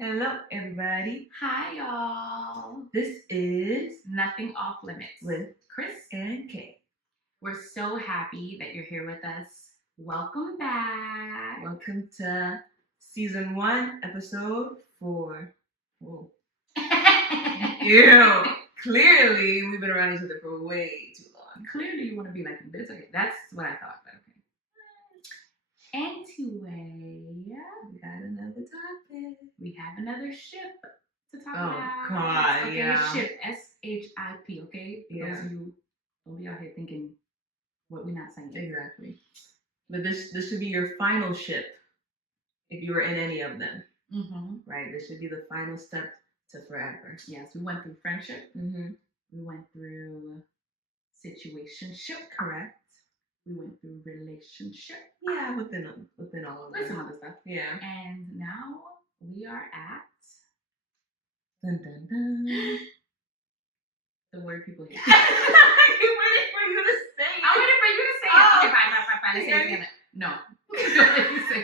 Hello, everybody. Hi, y'all. This is Nothing Off Limits with Chris and Kay. We're so happy that you're here with us. Welcome back. Welcome to season 1, episode 4. Whoa. Ew. Clearly, we've been around each other for way too long. Clearly, you want to be like this. Okay, that's what I thought, but okay. Anyway, we got another topic. We have another ship to talk about. Oh, God, okay, yeah. Ship, S-H-I-P, okay? For yeah. those of you, don't be out here thinking what we're not saying. Exactly. But this should be your final ship if you were in any of them. Mm-hmm. Right? This should be the final step to forever. Yes, we went through friendship. Mm-hmm. We went through situationship. Correct. We went through relationship. Yeah, within all of There's them. some other stuff. Yeah. And now we are at dun, dun, dun. the word people hate. I'm waiting for you to say it. I'm waiting for you to say it. Okay, fine. Let's say it together. No. Go ahead, you say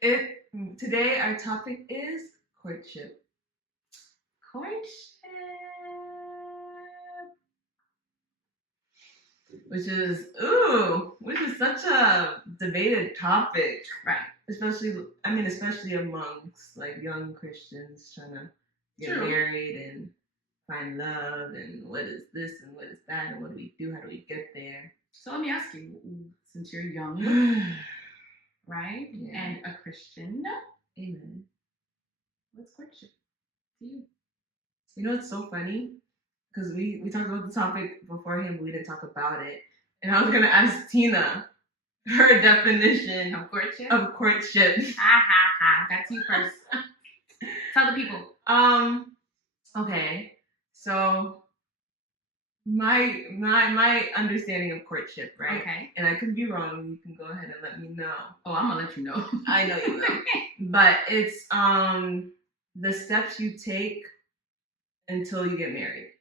it. Today our topic is courtship. Courtship. Which is such a debated topic. Right. Especially amongst like young Christians trying to get married and find love and what is this and what is that and what do we do? How do we get there? So let me ask you, since you're young, right? Yeah. And a Christian. Amen. What's courtship to you? You know, it's so funny because we talked about the topic beforehand, but we didn't talk about it. And I was gonna ask Tina her definition of courtship. Ha ha ha! That's you first. Tell the people. Okay. So my understanding of courtship, right? Okay. And I could be wrong. You can go ahead and let me know. Oh, I'm gonna let you know. I know you will. But it's the steps you take until you get married,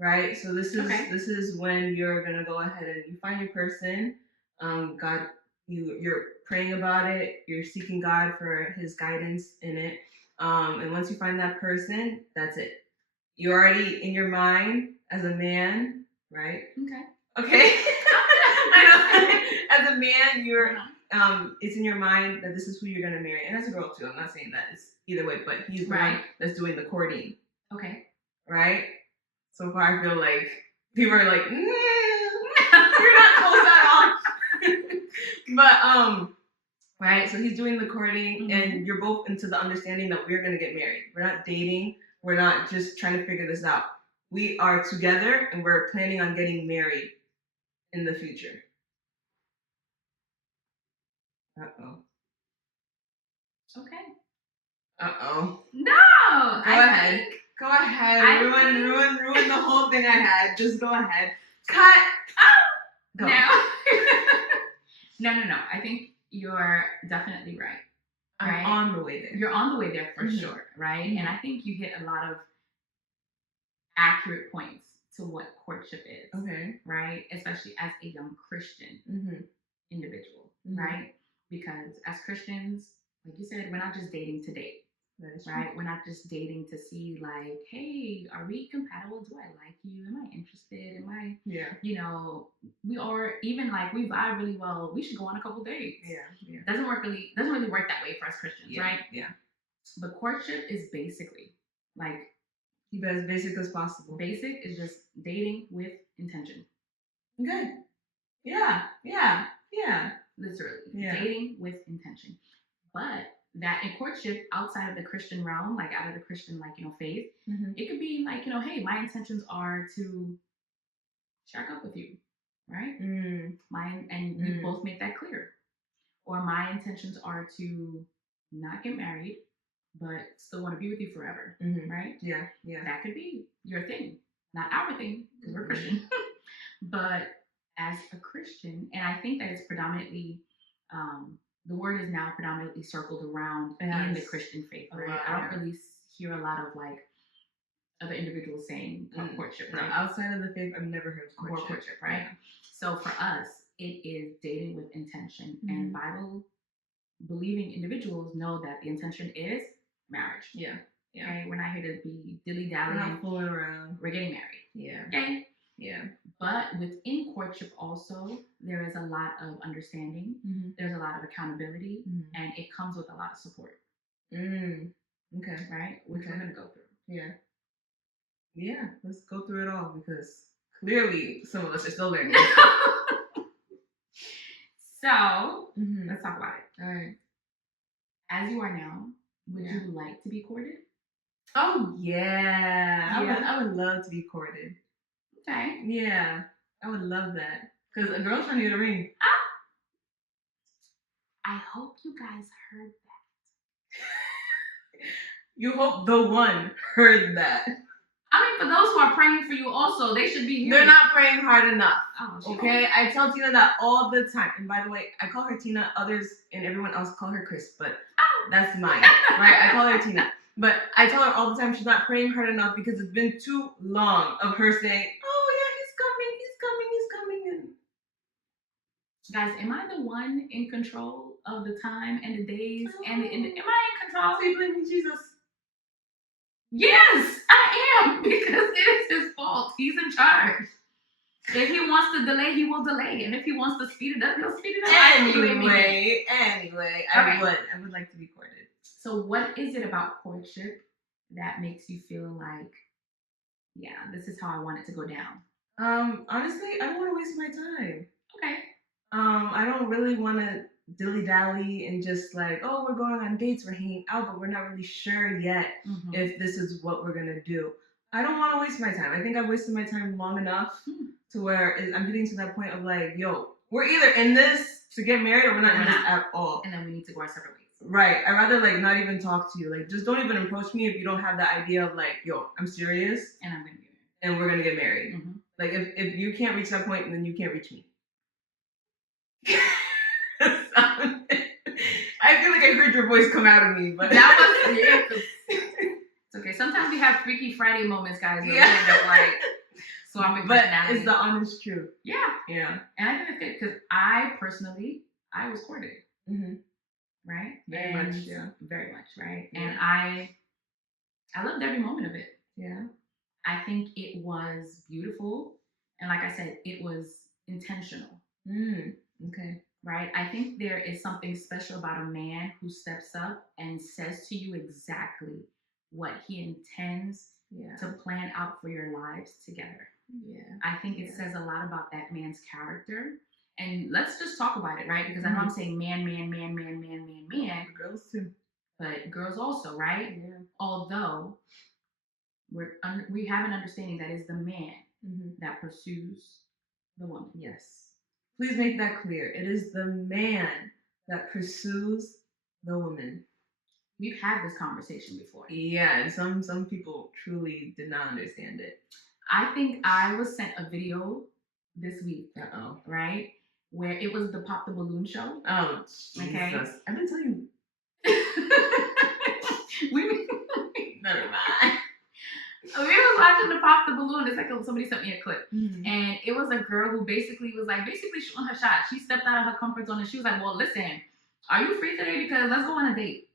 right? So this is when you're gonna go ahead and you find your person. God, you're praying about it. You're seeking God for His guidance in it. And once you find that person, that's it. You're already in your mind as a man, right? Okay. As a man, you're it's in your mind that this is who you're gonna marry, and as a girl too. I'm not saying that it's either way, but he's the one that's doing the courting. Okay. Right. So far, I feel like people are like, you're not close at all. But right. So he's doing the courting, and you're both into the understanding that we're gonna get married. We're not dating. We're not just trying to figure this out. We are together, and we're planning on getting married in the future. Uh-oh. Okay. Uh-oh. No! Go ahead. Go ahead. Ruin the whole thing I had. Just go ahead. Cut! Go. No. No. I think you're definitely right. I'm on the way there. You're on the way there for sure, right? Mm-hmm. And I think you hit a lot of accurate points to what courtship is. Okay. Right? Especially as a young Christian individual, right? Because as Christians, like you said, we're not just dating to date. Right? We're not just dating to see like, hey, are we compatible? Do I like you? Am I interested? Am I, we are even like we vibe really well. We should go on a couple dates. Yeah. Doesn't really work that way for us Christians, right? Yeah. But courtship is basically like keep it as basic as possible. Basic is just dating with intention. Okay. Yeah. Literally. Yeah. Dating with intention. But that in courtship outside of the Christian realm, like out of the Christian, faith, it could be like, hey, my intentions are to shack up with you, right? And we both make that clear. Or my intentions are to not get married, but still want to be with you forever, right? Yeah. That could be your thing, not our thing, because we're Christian. But as a Christian, and I think that it's predominantly, the word is now predominantly circled around in the Christian faith, right? I don't really hear a lot of other individuals saying courtship, right? No, outside of the faith, I've never heard of courtship, right? Yeah. So for us, it is dating with intention, and Bible believing individuals know that the intention is marriage. Yeah. Yeah. Okay, we're not here to be dilly-dallying. We're not fooling around. We're getting married. Yeah. Okay? Yeah. But within courtship also, there is a lot of understanding. Mm-hmm. There's a lot of accountability. Mm-hmm. And it comes with a lot of support. Okay. Right? Which we're going to go through. Yeah. Yeah. Let's go through it all because clearly some of us are still learning. So, let's talk about it. All right. As you are now, would you like to be courted? Oh, yeah. I would love to be courted. Okay. Yeah. I would love that. Because a girl's trying to get a ring. I hope you guys heard that. You hope the one heard that. I mean, for those who are praying for you also, they should be here. They're not praying hard enough. Oh, okay? I tell Tina that all the time. And by the way, I call her Tina. Others and everyone else call her Chris. But that's mine. Right? I call her Tina. But I tell her all the time she's not praying hard enough because it's been too long of her saying, oh, yeah, he's coming. And guys, am I the one in control of the time and the days? Am I in control? So you blaming Jesus? Yes, I am, because it is his fault. He's in charge. If he wants to delay, he will delay. And if he wants to speed it up, he'll speed it up. Anyway, I would like to be courted. So what is it about courtship that makes you feel like, yeah, this is how I want it to go down? Honestly, I don't want to waste my time. Okay. I don't really want to dilly-dally and just like, oh, we're going on dates, we're hanging out, but we're not really sure yet if this is what we're going to do. I don't want to waste my time. I think I've wasted my time long enough to where I'm getting to that point of like, yo, we're either in this to get married or we're not in this at all. And then we need to go our separate ways. Right. I'd rather like not even talk to you. Like, just don't even approach me if you don't have the idea of like, yo, I'm serious. And I'm going to get married. And we're going to get married. Mm-hmm. Like, if you can't reach that point, then you can't reach me. I feel like I heard your voice come out of me, but that was it's okay. Sometimes we have Freaky Friday moments, guys. Like, so I'm but it's the honest truth. Yeah. And I think it's good because I was courted. Mm-hmm. Right. Very much. Yeah. Very much. Right. Yeah. And I loved every moment of it. Yeah. I think it was beautiful, and like I said, it was intentional. Okay. Right? I think there is something special about a man who steps up and says to you exactly what he intends to plan out for your lives together. Yeah. I think it says a lot about that man's character. And let's just talk about it, right? Because I know I'm saying man. Girls too. But girls also, right? Yeah. Although we have an understanding that is the man that pursues the woman. Yes. Please make that clear. It is the man that pursues the woman. We've had this conversation before. Yeah, and some people truly did not understand it. I think I was sent a video this week. Right? Where it was the Pop the Balloon show. Oh, Jesus. Okay. I've been telling you. Never mind. We was watching the Pop the Balloon. It's like somebody sent me a clip. And it was a girl who basically shooting her shot. She stepped out of her comfort zone and she was like, well, listen, are you free today? Because let's go on a date.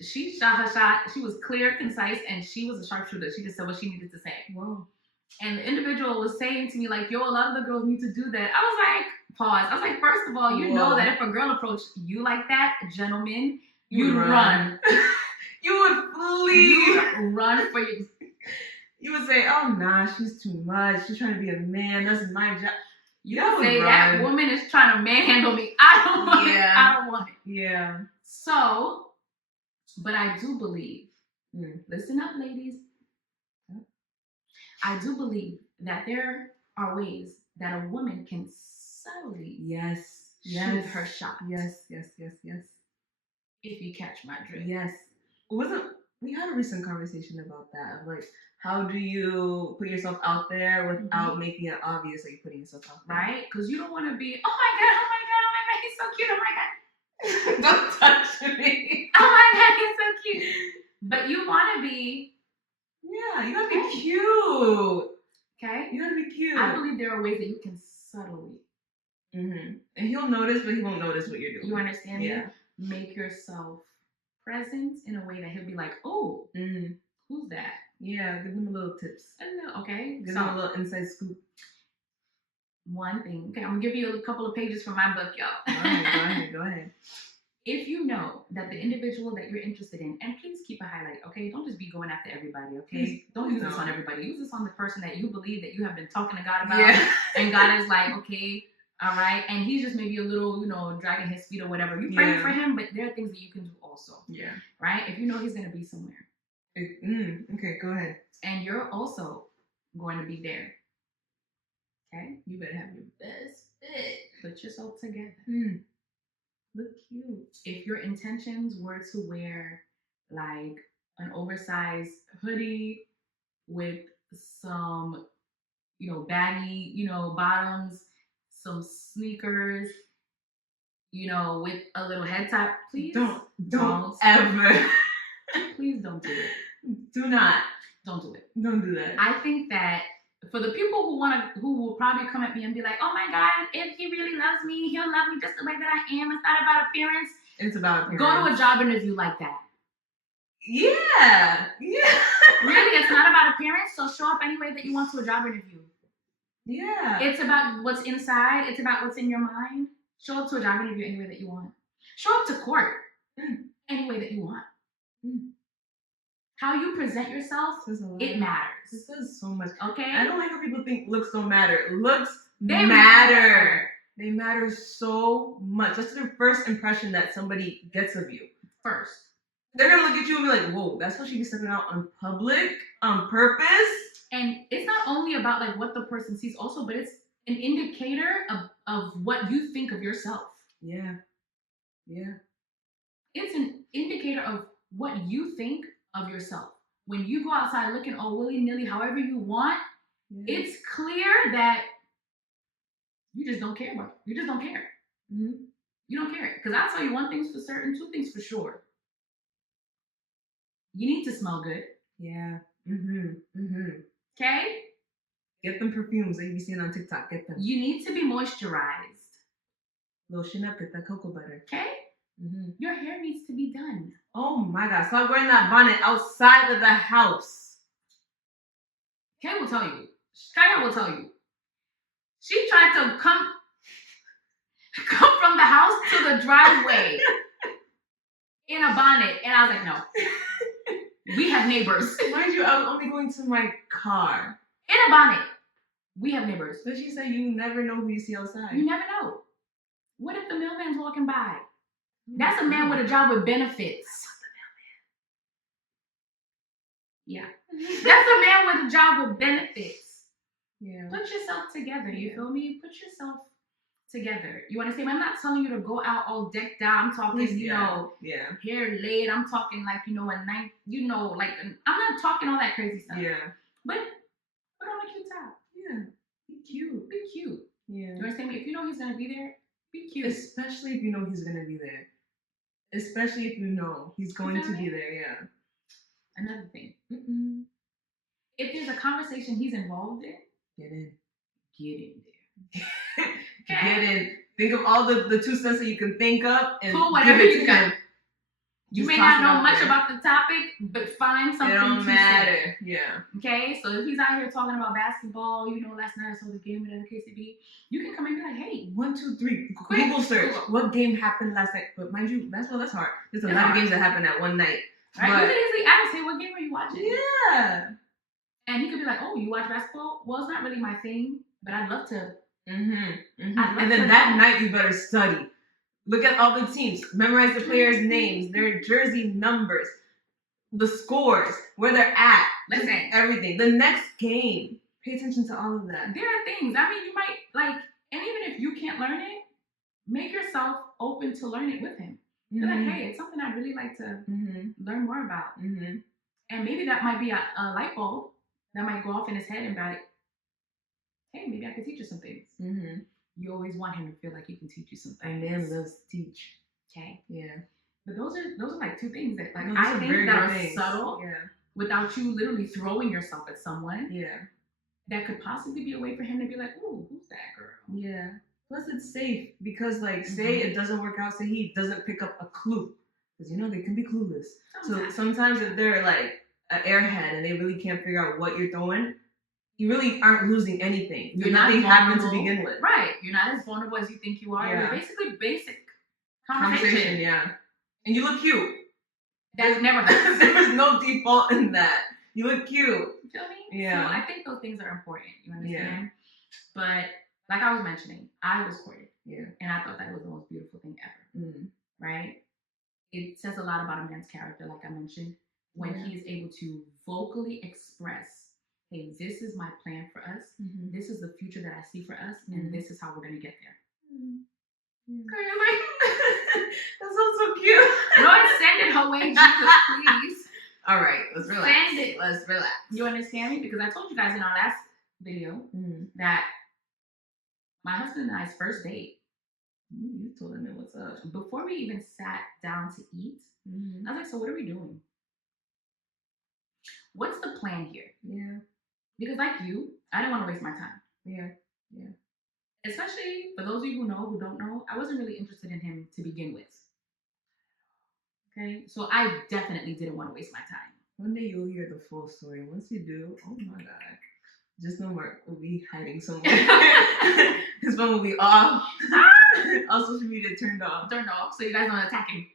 She shot her shot. She was clear, concise, and she was a sharpshooter. She just said what she needed to say. Whoa. And the individual was saying to me, like, yo, a lot of the girls need to do that. I was like, pause. I was like, first of all, you know that if a girl approached you like that, gentlemen, you'd run. You would flee. You would run for your... You would say, oh, nah, she's too much. She's trying to be a man. That's my job. You would say, that woman is trying to manhandle me. I don't want it. I don't want it. Yeah. So, but I do believe, listen up, ladies. I do believe that there are ways that a woman can subtly shoot her shot. Yes. If you catch my drift. Yes. We had a recent conversation about that. Of like, how do you put yourself out there without making it obvious that you're putting yourself out there? Right? Because you don't want to be, oh my God, he's so cute, oh my God. Don't touch me. Oh my God, he's so cute. But you want to be... Yeah, you gotta be cute. Okay? You gotta be cute. I believe there are ways that you can subtly. And he'll notice, but he won't notice what you're doing. You understand me? Yeah. Make yourself presence in a way that he'll be like, oh, who's that? Yeah, give them a little tips. Okay. Give them a little inside scoop. One thing. Okay, I'm going to give you a couple of pages from my book, y'all. Go ahead. If you know that the individual that you're interested in, and please keep a highlight, okay? Don't just be going after everybody, okay? Don't use this on everybody. Use this on the person that you believe that you have been talking to God about. Yeah. And God is like, okay, all right. And he's just maybe a little, dragging his feet or whatever. You praying for him, but there are things that you can do also. Yeah. Right? If you know he's going to be somewhere. Okay, go ahead. And you're also going to be there. Okay? You better have your best fit. Put yourself together. Look cute. If your intentions were to wear like an oversized hoodie with some, baggy, bottoms, some sneakers, with a little head top, please don't ever. Please don't do it. Do not. Don't do it. Don't do that. I think that for the people who will probably come at me and be like, oh my God, if he really loves me, he'll love me just the way that I am. It's not about appearance. It's about appearance. Go to a job interview like that. Yeah. Really, it's not about appearance, so show up any way that you want to a job interview. Yeah. It's about what's inside. It's about what's in your mind. Show up to a job interview any way that you want. Show up to court any way that you want. How you present yourself, it matters. This says so much. Okay? I don't like how people think looks don't matter. Looks matter. They matter so much. That's their first impression that somebody gets of you. First. They're going to look at you and be like, whoa, that's how she be stepping out on public, on purpose. And it's not only about like what the person sees also, but it's an indicator of what you think of yourself. Yeah. Yeah. It's an indicator of what you think of yourself. When you go outside looking all willy-nilly, however you want, it's clear that you just don't care about it. You just don't care. You don't care. Because I'll tell you one thing's for certain, two things for sure. You need to smell good. Yeah. Okay? Get them perfumes that you be seeing on TikTok. Get them. You need to be moisturized. Lotion up, get that cocoa butter. Okay? Your hair needs to be done. Oh my God. Stop wearing that bonnet outside of the house. Kay will tell you. Kaya will tell you. She tried to come from the house to the driveway in a bonnet. And I was like, no. We have neighbors. Mind you, I was only going to my car. In a bonnet. We have neighbors. But she said you never know who you see outside. You never know. What if the mailman's walking by? That's a man with a job with benefits. Yeah. That's a man with a job with benefits. Yeah. Put yourself together. You feel me? Put yourself together. You understand? I'm not telling you to go out all decked out. I'm talking, hair laid. I'm talking like, a night, I'm not talking all that crazy stuff. Yeah. But put on a cute top. Yeah. Be cute. Be cute. Yeah. You understand me? If you know he's going to be there, be cute. Especially if you know he's going to be there. Especially if you know he's going to be there, yeah. Another thing. If there's a conversation he's involved in, get in. Get in there. Get in. Think of all the 2 cents that you can think of and pull whatever you can. You may not know much about the topic, but find something to say. It don't matter. Say. Yeah. Okay? So if he's out here talking about basketball, last night I saw the game, whatever the case it be, you can come and be like, hey. 1, 2, 3. Google search. What game happened last night? But mind you, basketball, that's hard. There's a lot of games that happen at one night. Right? But, you can easily ask, hey, what game are you watching? Yeah. And he could be like, oh, you watch basketball? Well, it's not really my thing, but I'd love to. And then that night you better study. Look at all the teams. Memorize the players' names, their jersey numbers, the scores, where they're at. Listen. Everything. The next game. Pay attention to all of that. There are things. I mean, you might, and even if you can't learn it, make yourself open to learn it with him. You're like, hey, it's something I'd really like to learn more about. And maybe that might be a light bulb that might go off in his head and be like, hey, maybe I could teach you some things. You always want him to feel like he can teach you some things. A man loves to teach. Okay. Yeah. But those are like 2 things that I think that are subtle without you literally throwing yourself at someone. Yeah. That could possibly be a way for him to be like, ooh, who's that girl? Yeah. Plus it's safe because say it doesn't work out, so he doesn't pick up a clue. because they can be clueless. So sometimes if they're like an airhead and they really can't figure out what you're throwing, you really aren't losing anything. Nothing happened to begin with. Right. You're not as vulnerable as you think you are. You're basically basic conversation. Yeah. And you look cute. That never happens. There's no default in that. You look cute. You feel me? Yeah. So I think those things are important. You understand? Yeah. But like I was mentioning, I was courted. Yeah. And I thought that was the most beautiful thing ever. Mm-hmm. Right? It says a lot about a man's character, like I mentioned, when he is able to vocally express, hey, this is my plan for us. Mm-hmm. This is the future that I see for us. Mm-hmm. And this is how we're going to get there. Mm-hmm. That sounds so cute. Lord, send it her way, Jesus, please. All right, let's relax. Send it. Let's relax. You understand me? Because I told you guys in our last video that my husband and I's first date, you told him what's up. Before we even sat down to eat, I was like, so what are we doing? What's the plan here? Yeah. Because like you, I didn't want to waste my time. Yeah. Yeah. Especially for those of you who don't know, I wasn't really interested in him to begin with. Okay, so I definitely didn't want to waste my time. One day you'll hear the full story. Once you do, oh my God, just know Mark will be hiding somewhere. His phone will be off. All social media turned off. So you guys don't attack him.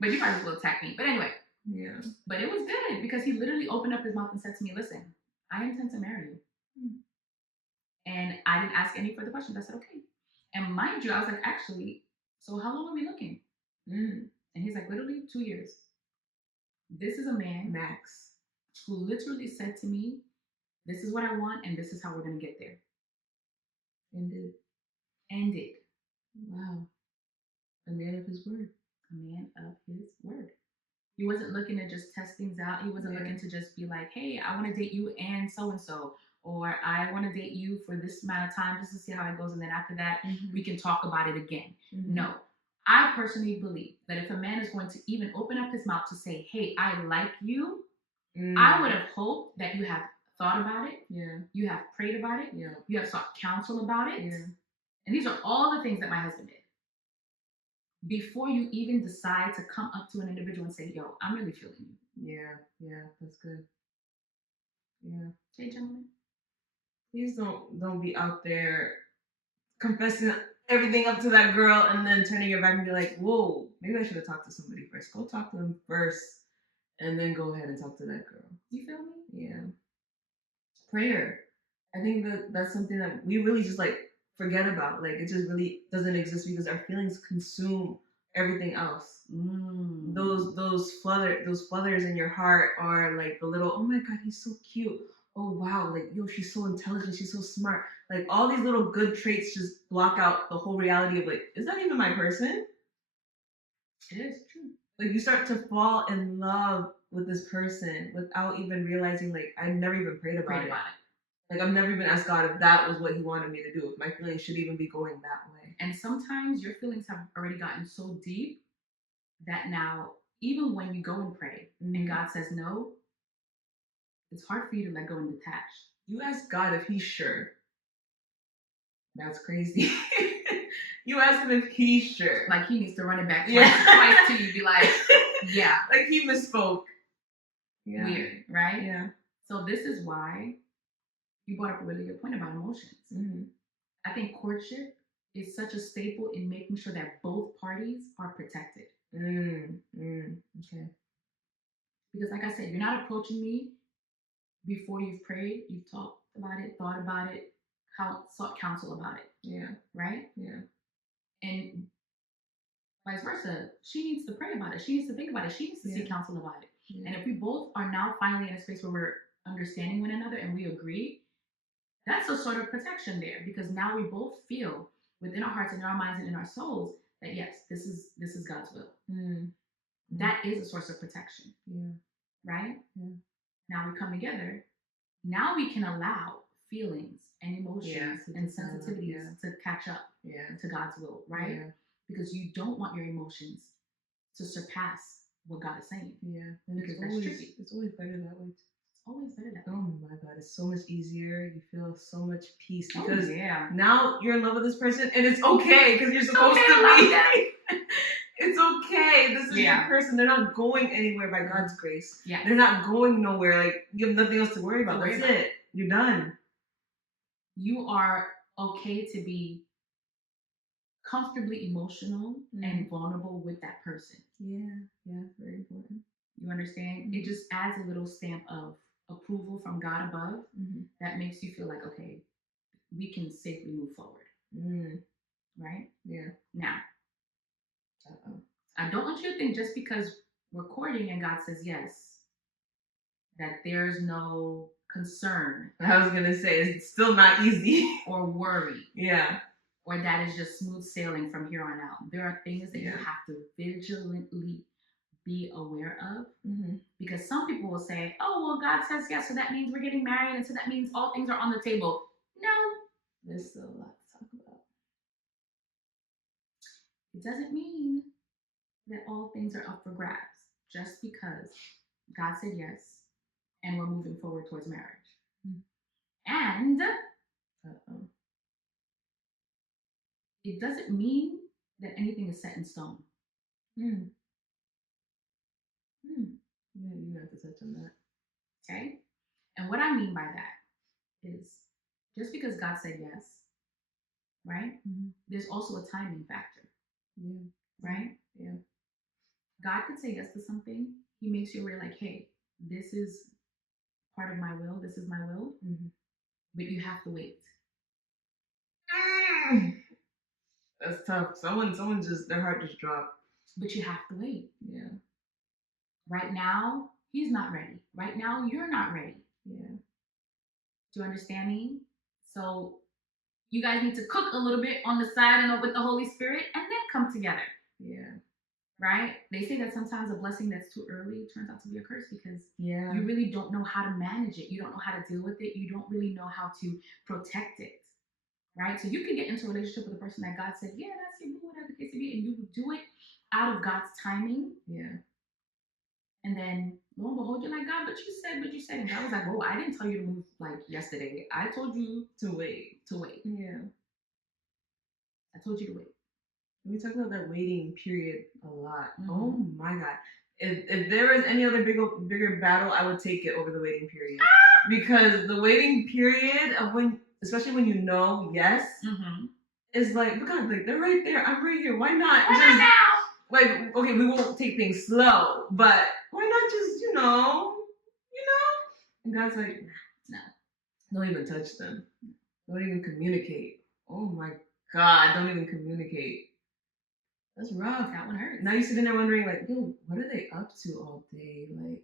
But you probably will attack me. But anyway. Yeah. But it was good because he literally opened up his mouth and said to me, listen, I intend to marry you. And I didn't ask any further questions. I said, okay. And mind you, I was like, actually, so how long are we looking? And he's like, literally 2 years. This is a man, Max, who literally said to me, this is what I want and this is how we're going to get there. Ended. Wow. A man of his word. A man of his word. He wasn't looking to just test things out. He wasn't looking to just be like, hey, I want to date you and so-and-so. Or I want to date you for this amount of time just to see how it goes. And then after that, we can talk about it again. No. I personally believe that if a man is going to even open up his mouth to say, hey, I like you, I would have hoped that you have thought about it. Yeah. You have prayed about it. Yeah. You have sought counsel about it. Yeah. And these are all the things that my husband did. Before you even decide to come up to an individual and say, yo, I'm really feeling you. Yeah. Yeah. That's good. Yeah. Hey, gentlemen. Please don't be out there confessing everything up to that girl and then turning your back and be like, whoa, maybe I should have talked to somebody first. Go talk to them first and then go ahead and talk to that girl. You feel me? Yeah. Prayer. I think that's something that we really just forget about. It just really doesn't exist because our feelings consume everything else. Those flutters in your heart are the little, oh my God, he's so cute. Oh wow, she's so intelligent, she's so smart. All these little good traits just block out the whole reality of is that even my person? It is true. You start to fall in love with this person without even realizing I never even prayed about it. I've never even asked God if that was what he wanted me to do, if my feelings should even be going that way. And sometimes your feelings have already gotten so deep that now, even when you go and pray and God says no, it's hard for you to let go and detach. You ask God if he's sure. That's crazy. You ask him if he's sure. He needs to run it back twice to you. Be like, yeah. He misspoke. Yeah. Weird, right? Yeah. So this is why you brought up a really good point about emotions. I think courtship is such a staple in making sure that both parties are protected. Okay. Because like I said, you're not approaching me before you've prayed, you've talked about it, thought about it, sought counsel about it. Yeah. Right? Yeah. And vice versa. She needs to pray about it. She needs to think about it. She needs to seek counsel about it. Yeah. And if we both are now finally in a space where we're understanding one another and we agree, that's a sort of protection there, because now we both feel within our hearts and in our minds and in our souls that yes, this is God's will. That is a source of protection. Yeah. Right? Yeah. Now we come together. Now we can allow feelings and emotions and sensitivities to catch up to God's will, right? Yeah. Because you don't want your emotions to surpass what God is saying. Yeah. Because that's tricky. It's always better that way. It's always better that way. Oh my God, it's so much easier. You feel so much peace because now you're in love with this person and it's okay because you're supposed to be. It's okay. This is your person. They're not going anywhere by God's grace. Yeah. They're not going nowhere. Like, you have nothing else to worry about. That's it. You're done. You are okay to be comfortably emotional and vulnerable with that person. Yeah, very important. You understand? It just adds a little stamp of approval from God above that makes you feel like, okay, we can safely move forward. Right? Yeah. Now, I don't want you to think just because we're courting and God says yes, that there's no concern. I was going to say, it's still not easy. Or worry. Yeah. Or that is just smooth sailing from here on out. There are things that you have to vigilantly be aware of. Because some people will say, oh, well, God says yes, so that means we're getting married, and so that means all things are on the table. No. There's still a lot to talk about. It doesn't mean that all things are up for grabs just because God said yes and we're moving forward towards marriage. And it doesn't mean that anything is set in stone. Yeah, you have to touch on that. Okay? And what I mean by that is just because God said yes, right? There's also a timing factor. Yeah. Right? Yeah. God could say yes to something. He makes you aware, like, hey, this is part of my will. This is my will. But you have to wait. That's tough. Someone just, their heart just dropped. But you have to wait. Yeah. Right now, he's not ready. Right now, you're not ready. Yeah. Do you understand me? So you guys need to cook a little bit on the side and with the Holy Spirit and then come together. Yeah. Right? They say that sometimes a blessing that's too early turns out to be a curse because you really don't know how to manage it. You don't know how to deal with it. You don't really know how to protect it. Right? So you can get into a relationship with a person that God said, yeah, that's your boo, whatever the case may be, and you do it out of God's timing. Yeah. And then lo and behold, you're like, God, but you said. And God was like, oh, I didn't tell you to move like yesterday. I told you to wait. Yeah. I told you to wait. We talk about that waiting period a lot. Oh my God. If there was any other bigger battle, I would take it over the waiting period. Because the waiting period of especially when you know yes, is like, but God, like, they're right there. I'm right here. Why not just now? Like, okay, we won't take things slow, but why not just, And God's like, no, don't even touch them. Don't even communicate. Oh my God, don't even communicate. That's rough. That one hurts. Now you're sitting there wondering, like, yo, what are they up to all day? Like,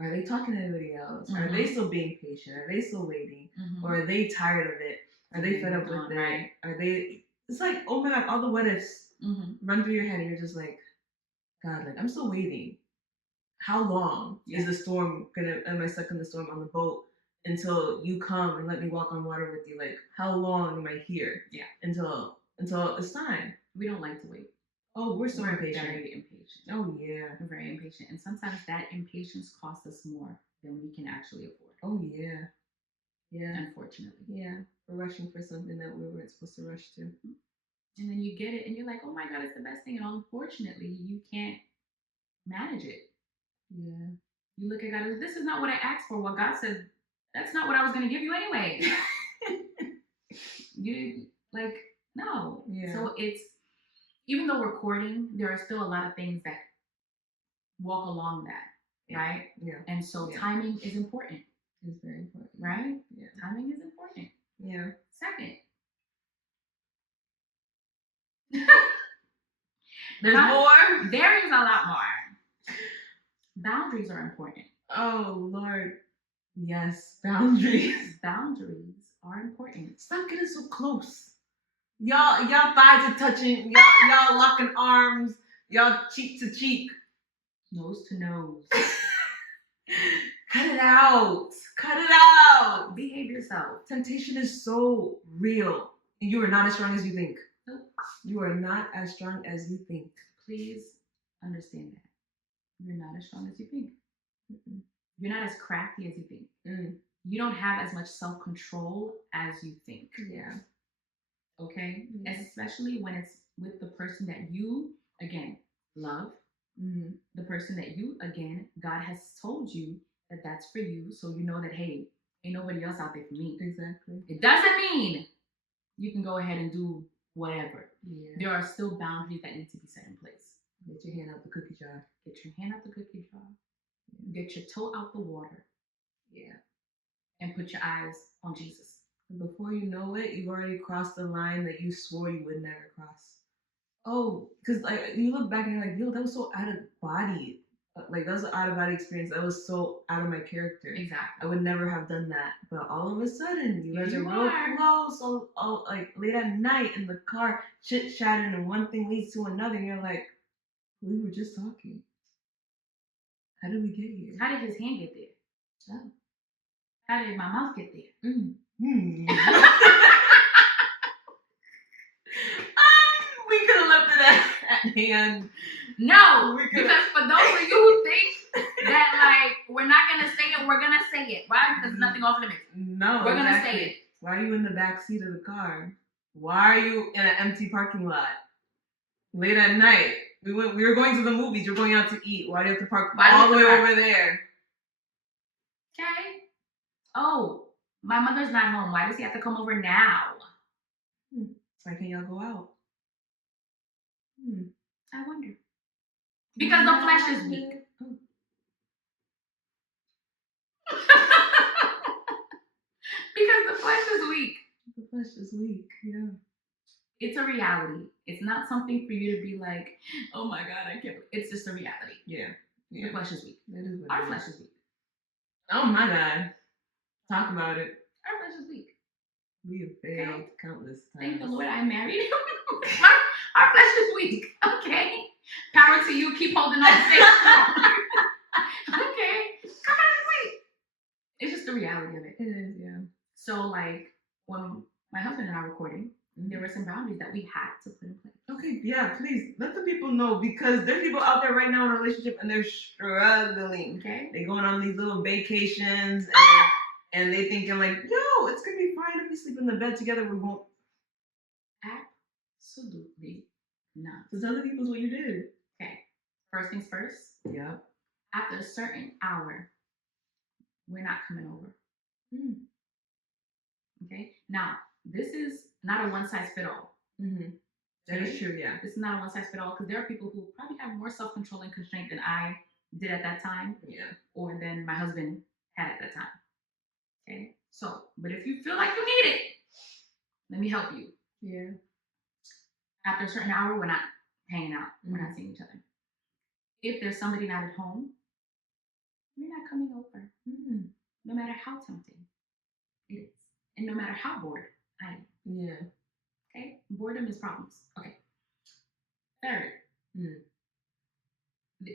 are they talking to anybody else? Are they still being patient? Are they still waiting? Or are they tired of it? Are they fed up with it? Right. Are they? It's like, oh my God, all the what ifs run through your head, and you're just like, God, like, I'm still waiting. How long is the storm am I stuck in the storm on the boat until you come and let me walk on water with you? Like, how long am I here? Yeah. Until it's time. We don't like to wait. Oh, we're so impatient. Very impatient. Oh yeah. We're very impatient. And sometimes that impatience costs us more than we can actually afford. Oh yeah. Yeah. Unfortunately. Yeah. We're rushing for something that we weren't supposed to rush to. And then you get it and you're like, oh my God, it's the best thing. And unfortunately, you can't manage it. Yeah. You look at God and this is not what I asked for. What God said, that's not what I was going to give you anyway. You like, no. Yeah. So it's, even though we're courting, there are still a lot of things that walk along that, right? Yeah. And so timing is important. It's very important. Right? Yeah. Timing is important. Yeah. Second. There's more? There is a lot more. Boundaries are important. Oh, Lord. Yes, boundaries. Boundaries are important. Stop getting so close. Y'all thighs are touching. Y'all locking arms. Y'all cheek to cheek. Nose to nose. Cut it out. Cut it out. Behave yourself. Temptation is so real. And you are not as strong as you think. Nope. You are not as strong as you think. Please understand that. You're not as strong as you think. You're not as crafty as you think. You don't have as much self-control as you think. Yeah. Okay? Especially when it's with the person that you, again, love the person that you, again, God has told you that that's for you. So you know that, hey, ain't nobody else out there for me. Exactly. It doesn't mean you can go ahead and do whatever. Yeah. There are still boundaries that need to be set in place. Get your hand out the cookie jar. Get your hand out the cookie jar. Get your toe out the water. Yeah. And put your eyes on Jesus. And before you know it, you've already crossed the line that you swore you would never cross. Oh, because like you look back and you're like, yo, that was so out of body. Like that was an out of body experience. That was so out of my character. Exactly. I would never have done that. But all of a sudden, you guys are real close, all like late at night in the car, chit chatting, and one thing leads to another. And you're like, we were just talking. How did we get here? How did his hand get there? Oh. How did my mouth get there? We could have left it at hand. No, because for those of you who think that like we're not gonna say it, we're gonna say it. Why? Because nothing off limits. No, we're gonna say it. Why are you in the back seat of the car? Why are you in an empty parking lot late at night? We were going to the movies. You're going out to eat. Why do you have to park all the way over there? Okay. Oh, my mother's not home. Why does he have to come over now? Why can't y'all go out? I wonder. Because the flesh is weak. Because the flesh is weak. The flesh is weak, yeah. It's a reality. It's not something for you to be like, oh my God, I can't. It's just a reality. Yeah. The flesh is weak. That is what Our flesh is weak. Oh my God. Talk about it. Our flesh is weak. We have failed countless times. Thank the Lord I'm married. Our flesh is weak. Okay. Power to you. Keep holding on. Stay strong. Okay. Our flesh is weak. It's just the reality of it. It is, yeah. So like when my husband and I were recording, there were some boundaries that we had to put in place. Okay, yeah, please let the people know, because there's people out there right now in a relationship and they're struggling. Okay. They're going on these little vacations and they thinking like, yo, it's gonna be fine if we sleep in the bed together. We won't. Absolutely not. So tell the people what you did. Okay. First things first. Yeah. After a certain hour, we're not coming over. Okay. Now, this is not a one size fit all. That is true, yeah. This is not a one size fit all, because there are people who probably have more self control and constraint than I did at that time. Yeah. Or than my husband had at that time. Okay. So, but if you feel like you need it, let me help you. Yeah. After a certain hour, we're not hanging out. We're not seeing each other. If there's somebody not at home, you're not coming over. No matter how tempting it is. And no matter how bored I am. Yeah. Okay? Boredom is problems. Okay. Third.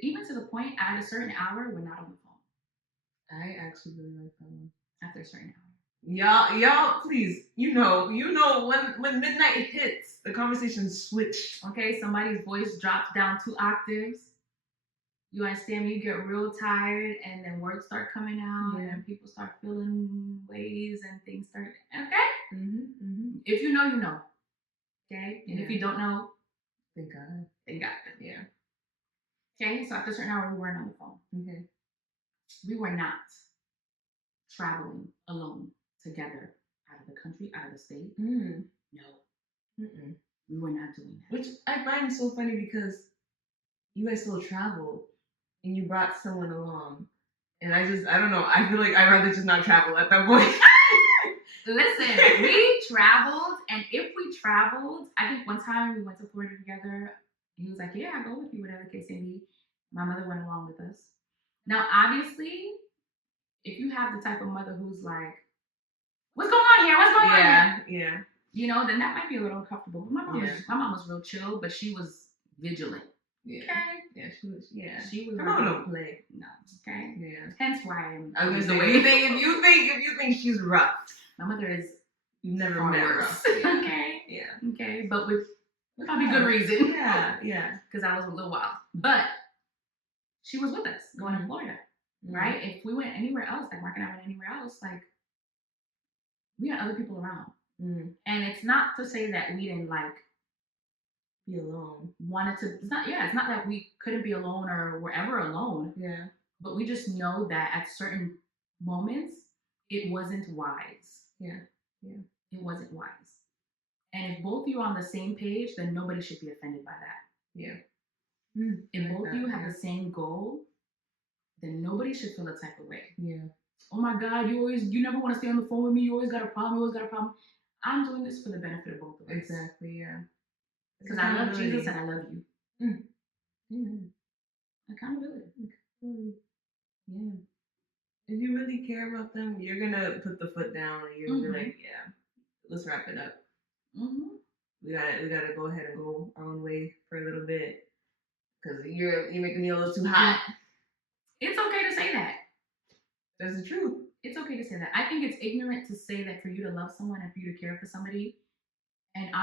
Even to the point, at a certain hour, we're not on the phone. I actually really like that one. After a certain hour. Y'all, please, you know, when midnight hits, the conversation switch. Okay, somebody's voice drops down 2 octaves. You understand me? You get real tired, and then words start coming out, and people start feeling ways, and things start. Okay. If you know, you know. Okay, and if you don't know, thank God. Thank God. Yeah. Okay, so after a certain hour, we weren't on the phone. Okay. We were not traveling alone together out of the country, out of the state. No. We were not doing that. Which I find so funny, because you guys still traveled and you brought someone along. And I don't know. I feel like I'd rather just not travel at that point. Listen, we traveled, and if we traveled, I think one time we went to Florida together. He was like, yeah, I'll go with you, whatever the case may be. My mother went along with us. Now, obviously, if you have the type of mother who's like, what's going on here? What's going on here? Yeah. You know, then that might be a little uncomfortable. But my mom was real chill, but she was vigilant. Yeah. Okay. Yeah, she was. Yeah. She was. Come on, don't play. No. Okay. Yeah. Hence why I'm. I was gonna say, if you think she's rough, my mother is. You've never met her. Yeah. Okay. Yeah. Okay, but with probably good reason. Yeah. Because I was a little wild, but she was with us going to Florida, right? If we went anywhere else, like Mark and I went anywhere else, like we had other people around, and it's not to say that we didn't like be alone. Wanted to. It's not that we couldn't be alone or were ever alone. Yeah. But we just know that at certain moments, it wasn't wise. Yeah. Yeah. It wasn't wise. And if both of you are on the same page, then nobody should be offended by that. Yeah. If both of you have the same goal, then nobody should feel a type of way. Yeah. Oh my God, you never want to stay on the phone with me. You always got a problem. You always got a problem. I'm doing this for the benefit of both of us. Exactly. Yeah. Because I love Jesus and I love you. Accountability. Yeah. If you really care about them, you're gonna put the foot down and you're gonna be like, yeah, let's wrap it up. We gotta go ahead and go our own way for a little bit because you're making me a little too hot. It's okay to say that. That's the truth. It's okay to say that. I think it's ignorant to say that for you to love someone and for you to care for somebody and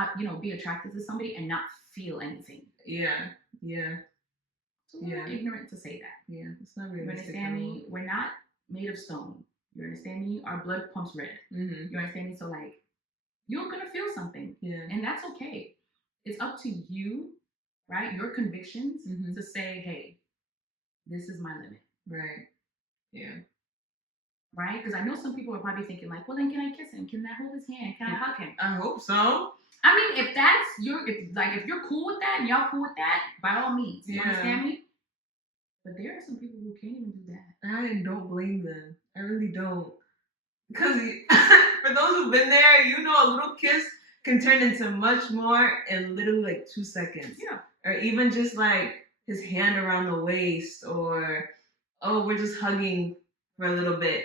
be attracted to somebody and not feel anything. Yeah. Yeah. It's a little ignorant to say that. Yeah. It's not realistic. You understand me? We're not made of stone. You understand me? Our blood pumps red. You understand me? So like, you're gonna feel something. Yeah. And that's okay. It's up to you, right? Your convictions to say, hey, this is my limit. Right. Yeah. Right? Because I know some people are probably thinking like, well, then can I kiss him? Can I hold his hand? Can I hug him? I hope so. I mean, if you're cool with that and y'all cool with that, by all means. You understand me? But there are some people who can't even do that. I don't blame them. I really don't. Because for those who've been there, a little kiss can turn into much more in literally like 2 seconds. Yeah. Or even just like his hand around the waist or, oh, we're just hugging for a little bit.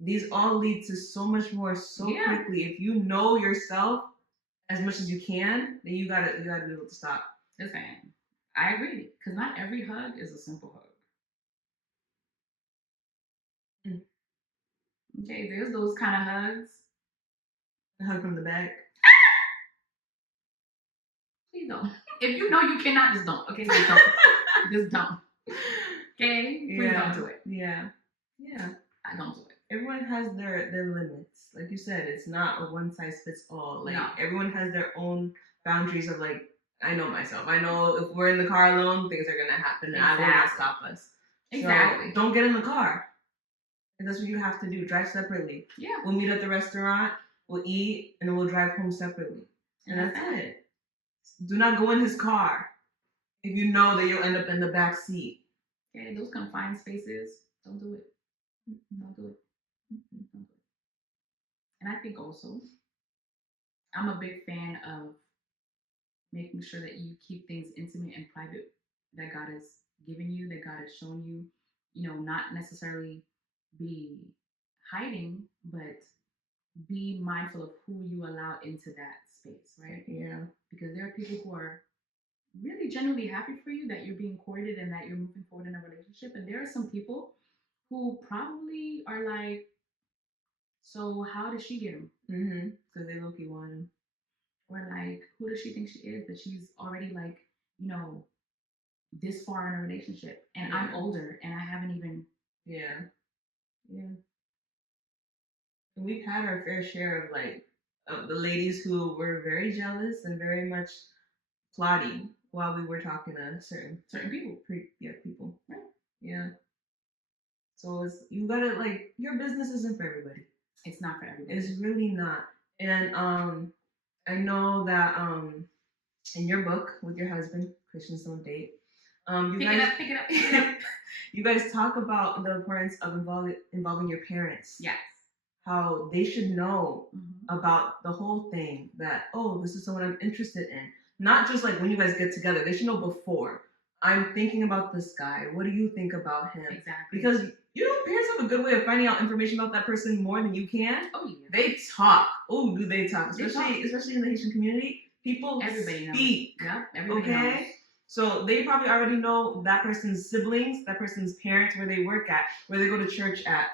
These all lead to so much more quickly. If you know yourself as much as you can, then you gotta be able to stop. Listen, I agree. Because not every hug is a simple hug. Okay, there's those kind of hugs. A hug from the back. Please don't. If you know you cannot, just don't. Okay, just don't. Just don't. Okay? Please don't do it. Yeah. Yeah. I don't do it. Everyone has their limits. Like you said, it's not a one size fits all. Like everyone has their own boundaries of like, I know myself. I know if we're in the car alone, things are gonna happen and I will not stop us. Exactly. So don't get in the car. And that's what you have to do. Drive separately. Yeah. We'll meet at the restaurant, we'll eat, and then we'll drive home separately. And that's it. Do not go in his car if you know that you'll end up in the back seat. Okay, those confined spaces, don't do it. Don't do it. Don't do it. And I think also, I'm a big fan of making sure that you keep things intimate and private that God has given you, that God has shown you, not necessarily be hiding, but be mindful of who you allow into that space, right? Yeah. Because there are people who are really genuinely happy for you that you're being courted and that you're moving forward in a relationship. And there are some people who probably are like, so how did she get him? Because they low-key want him. Or like, who does she think she is that she's already like, this far in a relationship? And I'm older and I haven't even. Yeah. Yeah. And we've had our fair share of like the ladies who were very jealous and very much plotting while we were talking to certain people. People. Right. Yeah. So you gotta like, your business isn't for everybody. It's not for everybody. It's really not. And I know that in your book with your husband, Christians Don't Date, pick it up. You guys talk about the importance of involving your parents. Yes. How they should know about the whole thing, that, oh, this is someone I'm interested in. Not just like when you guys get together. They should know before. I'm thinking about this guy. What do you think about him? Exactly. Because parents have a good way of finding out information about that person more than you can. Oh yeah. They talk. Oh, do they talk? Especially in the Haitian community, people speak. Knows. Yep. Everybody knows. So they probably already know that person's siblings, that person's parents, where they work at, where they go to church at,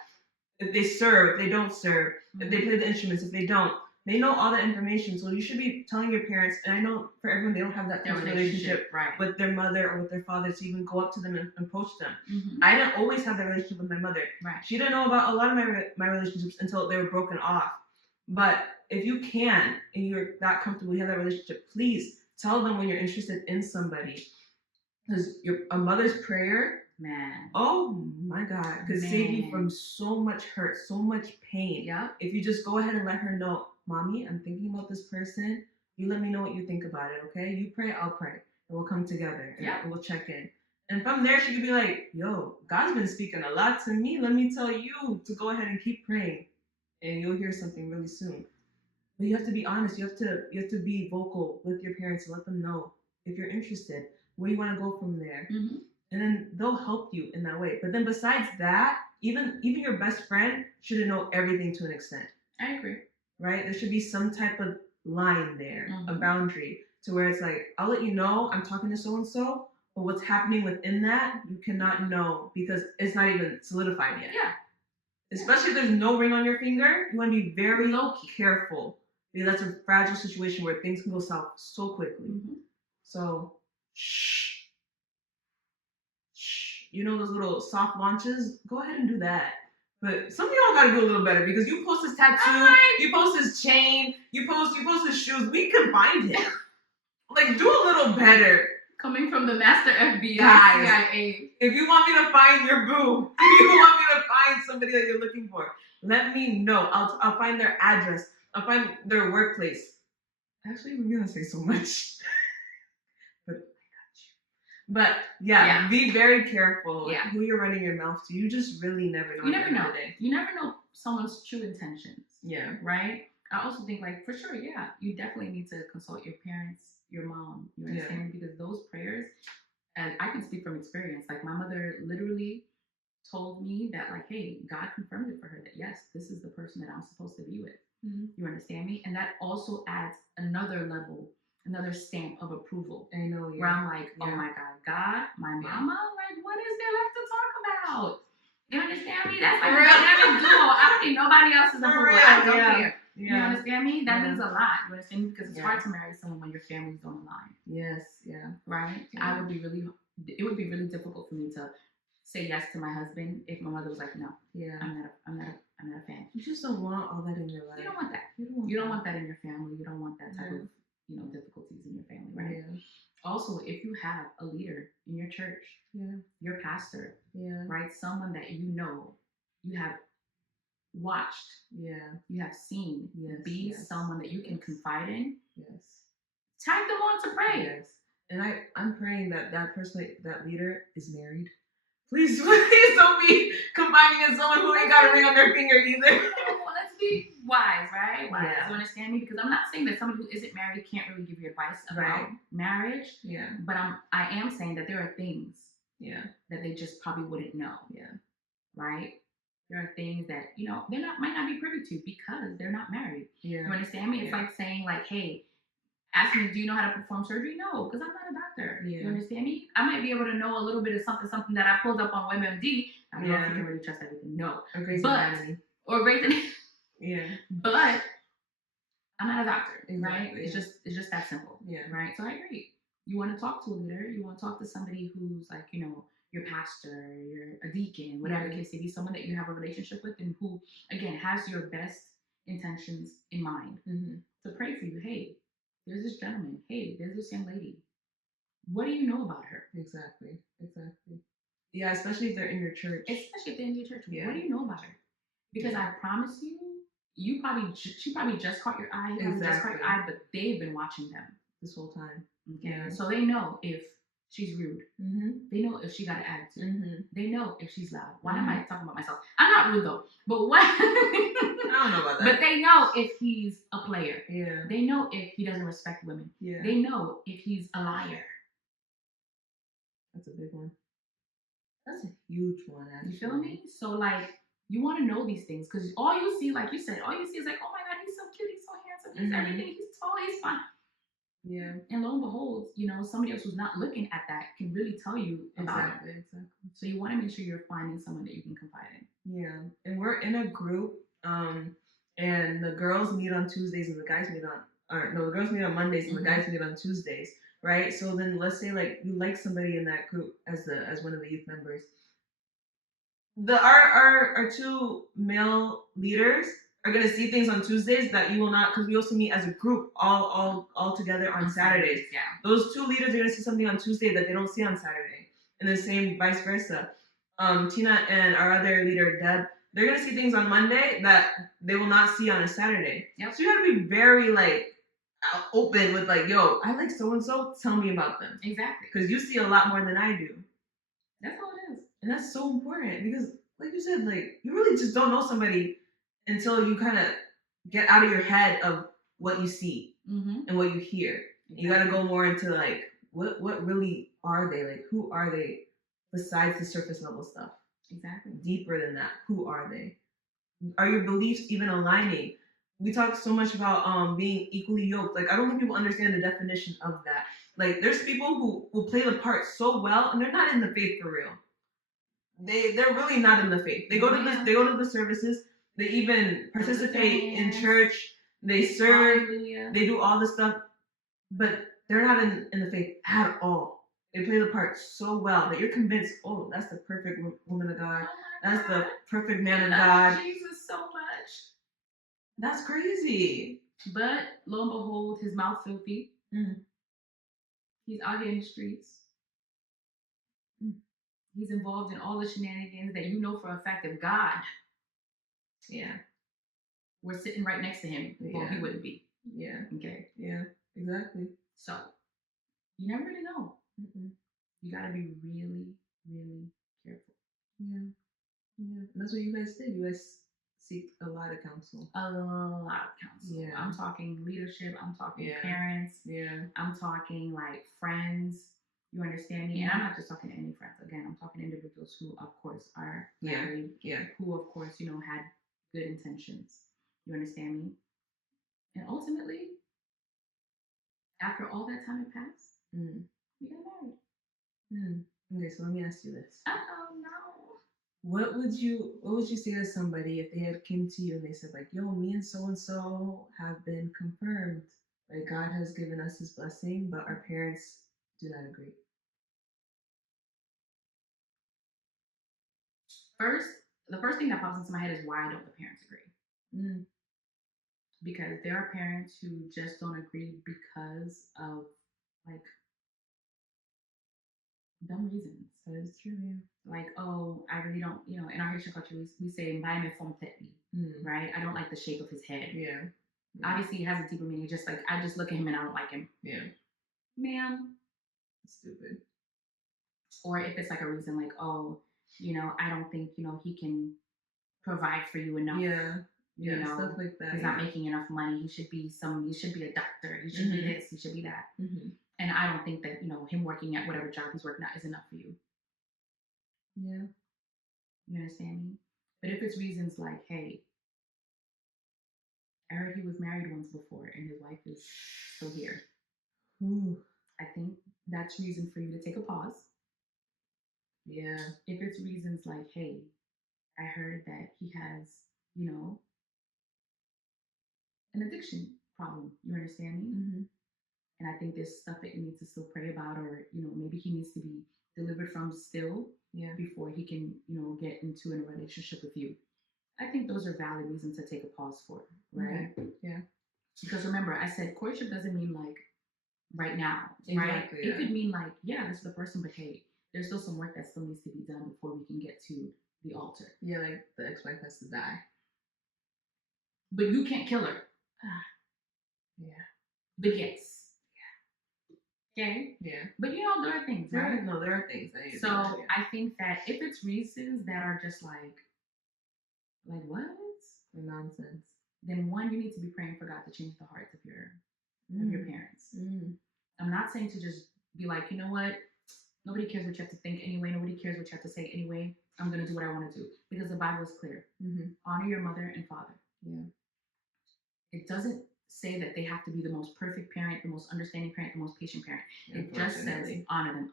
if they serve, if they don't serve, if they play the instruments, if they don't. They know all that information. So you should be telling your parents, and I know for everyone, they don't have that relationship with their mother or with their father to even go up to them and approach them. I didn't always have that relationship with my mother. Right. She didn't know about a lot of my relationships until they were broken off. But if you can, and you're that comfortable, you have that relationship, please tell them when you're interested in somebody. Because a mother's prayer, man, oh my God, could save you from so much hurt, so much pain. Yeah. If you just go ahead and let her know, Mommy, I'm thinking about this person. You let me know what you think about it, okay? You pray, I'll pray. And we'll come together and we'll check in. And from there, she could be like, yo, God's been speaking a lot to me. Let me tell you to go ahead and keep praying. And you'll hear something really soon. But you have to be honest. You have to be vocal with your parents and let them know if you're interested, where you want to go from there. Mm-hmm. And then they'll help you in that way. But then besides that, even your best friend shouldn't know everything to an extent. I agree. Right? There should be some type of line there, a boundary, to where it's like, I'll let you know I'm talking to so-and-so, but what's happening within that, you cannot know because it's not even solidified yet. Yeah. Especially if there's no ring on your finger, you want to be very careful. Because that's a fragile situation where things can go south so quickly. Mm-hmm. So, shh. You know those little soft launches? Go ahead and do that. But some of y'all gotta do a little better because you post his tattoo, you post his chain, you post his shoes. We can find him. Like, do a little better. Coming from the master FBI, CIA. If you want me to find your boo, if you want me to find somebody that you're looking for, let me know. I'll find their address. I'll find their workplace. Actually, we're gonna say so much. But yeah, be very careful who you're running your mouth to. You just really never know. You never know. You never know someone's true intentions. Yeah. Right? I also think, like, for sure, you definitely need to consult your parents, your mom, you understand? Because those prayers, and I can speak from experience, like my mother literally told me that, like, hey, God confirmed it for her that yes, this is the person that I'm supposed to be with. Mm-hmm. You understand me? And that also adds another level, another stamp of approval. I know, where I'm like, oh my God, my mama, like, what is there left to talk about? You understand me? That's like a dynamic duo. I don't think nobody else is approval. I don't care. You understand me? That means a lot. You understand me? Because it's hard to marry someone when your families don't align. Yes, right? Yeah. It would be really difficult for me to say yes to my husband if my mother was like, no, I'm not a fan. You just don't want all that in your life. You don't want that. You don't want that in your family. You don't want that type of difficulties in your family, right? Yeah. Also, if you have a leader in your church, your pastor, right, someone that you have watched, you have seen, be someone that you can confide in. Yes. Tag them on to pray. Yes. And I'm praying that person, that leader, is married. Please don't be confiding in someone who ain't got a ring on their finger either. Well, let's be wise, right? Wise. You understand me? Because I'm not saying that somebody who isn't married can't really give you advice about marriage. Yeah. But I am saying that there are things that they just probably wouldn't know. Yeah. Right? There are things that, might not be privy to because they're not married. Yeah. You understand me? It's like saying, like, hey, ask me, do you know how to perform surgery? No, because I'm not a doctor. Yeah. You understand me? I might be able to know a little bit of something that I pulled up on WebMD. I don't know if you can really trust everything. No. Or Grey's Anatomy. Yeah. But I'm not a doctor, right? It's just that simple. Yeah. Right? So I agree. You want to talk to a leader. You want to talk to somebody who's like, your pastor, a deacon, whatever the case may be, someone that you have a relationship with and who, again, has your best intentions in mind. Mm-hmm. To pray for you. Hey, there's this gentleman. Hey, there's this young lady. What do you know about her? Exactly. Yeah, especially if they're in your church. Yeah. What do you know about her? Because I promise you, she probably just caught your eye. Just caught your eye, but they've been watching them this whole time. Okay. Yeah. So they know if she's rude. Mm-hmm. They know if she got an attitude. Mm-hmm. They know if she's loud. Why am I talking about myself? I'm not rude though. But what? I don't know about that. But they know if he's a player. Yeah. They know if he doesn't respect women. Yeah. They know if he's a liar. That's a big one. That's a huge one, actually. You feel me? So, like, you want to know these things because all you see, like you said, all you see is like, oh my God, he's so cute, he's so handsome, he's everything, he's tall, he's fun. Yeah. And lo and behold, somebody else who's not looking at that can really tell you about it. Exactly. So you want to make sure you're finding someone that you can confide in. Yeah. And we're in a group, and the girls meet on Tuesdays and the guys meet the girls meet on Mondays and the guys meet on Tuesdays, right? So then let's say like you like somebody in that group as one of the youth members. Our two male leaders are going to see things on Tuesdays that you will not, because we also meet as a group all together on Saturdays. Yeah. Those two leaders are going to see something on Tuesday that they don't see on Saturday, and the same vice versa. Tina and our other leader Deb, they're going to see things on Monday that they will not see on a Saturday. Yep. So you got to be very open with yo, I like so and so. Tell me about them. Exactly. Because you see a lot more than I do. That's all it is. And that's so important because, like you said, you really just don't know somebody until you kind of get out of your head of what you see and what you hear. Exactly. You got to go more into what really are they? Who are they besides the surface level stuff? Exactly. Deeper than that, who are they? Are your beliefs even aligning? We talk so much about being equally yoked. I don't think people understand the definition of that. There's people who will play the part so well, and they're not in the faith for real. They're really not in the faith. They go to the services. They even participate in church. They serve. Hallelujah. They do all this stuff, but they're not in the faith at all. They play the part so well that you're convinced, oh, that's the perfect woman of God. That's the perfect man of God. Jesus so much. That's crazy. But lo and behold, his mouth filthy. He's out here in the streets. He's involved in all the shenanigans that you know for a fact of God. Yeah. We're sitting right next to him. Well, he wouldn't be. Yeah. Okay. Yeah, exactly. So, you never really know. You got to be really, really careful. Yeah. Yeah. And that's what you guys did. You guys seek a lot of counsel. A lot of counsel. Yeah. I'm talking leadership. I'm talking parents. Yeah. I'm talking friends. You understand me? And I'm not just talking to any friends. Again, I'm talking to individuals who, of course, are married. Yeah. Who, of course, had good intentions. You understand me? And ultimately, after all that time had passed, we got married. Okay, so let me ask you this. Oh no. What would you say to somebody if they had came to you and they said yo, me and so have been confirmed, God has given us his blessing, but our parents do not agree? The first thing that pops into my head is, why don't the parents agree? Because there are parents who just don't agree because of dumb reasons. That is true, yeah. Oh, I really don't, in our Haitian culture, we say, right? I don't like the shape of his head. Yeah. Obviously, it has a deeper meaning. Just I just look at him and I don't like him. Yeah. Ma'am. Stupid. Or if it's a reason oh, I don't think, he can provide for you enough. Yeah. Yeah, stuff like that. He's not making enough money. He should be a doctor. He should be this. He should be that. And I don't think that, him working at whatever job he's working at is enough for you. Yeah. You understand me? But if it's reasons hey, I heard he was married once before and his wife is still here. I think that's reason for you to take a pause. Yeah. If it's reasons hey, I heard that he has, an addiction problem. You understand me? And I think there's stuff that you need to still pray about, or maybe he needs to be delivered from still before he can get into a relationship with you. I think those are valid reasons to take a pause for, right? Yeah. Because remember, I said courtship doesn't mean right now, exactly, right? Yeah. It could mean this is the person, but hey, there's still some work that still needs to be done before we can get to the altar. Yeah, the ex-wife has to die. But you can't kill her. Yeah. But yes. Okay. Yeah. But there are things, right? No, there are things. So I think that if it's reasons that are just what? The nonsense. Then one, you need to be praying for God to change the hearts of your parents. I'm not saying to just be you know what? Nobody cares what you have to think anyway. Nobody cares what you have to say anyway. I'm going to do what I want to do. Because the Bible is clear. Honor your mother and father. Yeah. It doesn't say that they have to be the most perfect parent, the most understanding parent, the most patient parent. It just says honor them.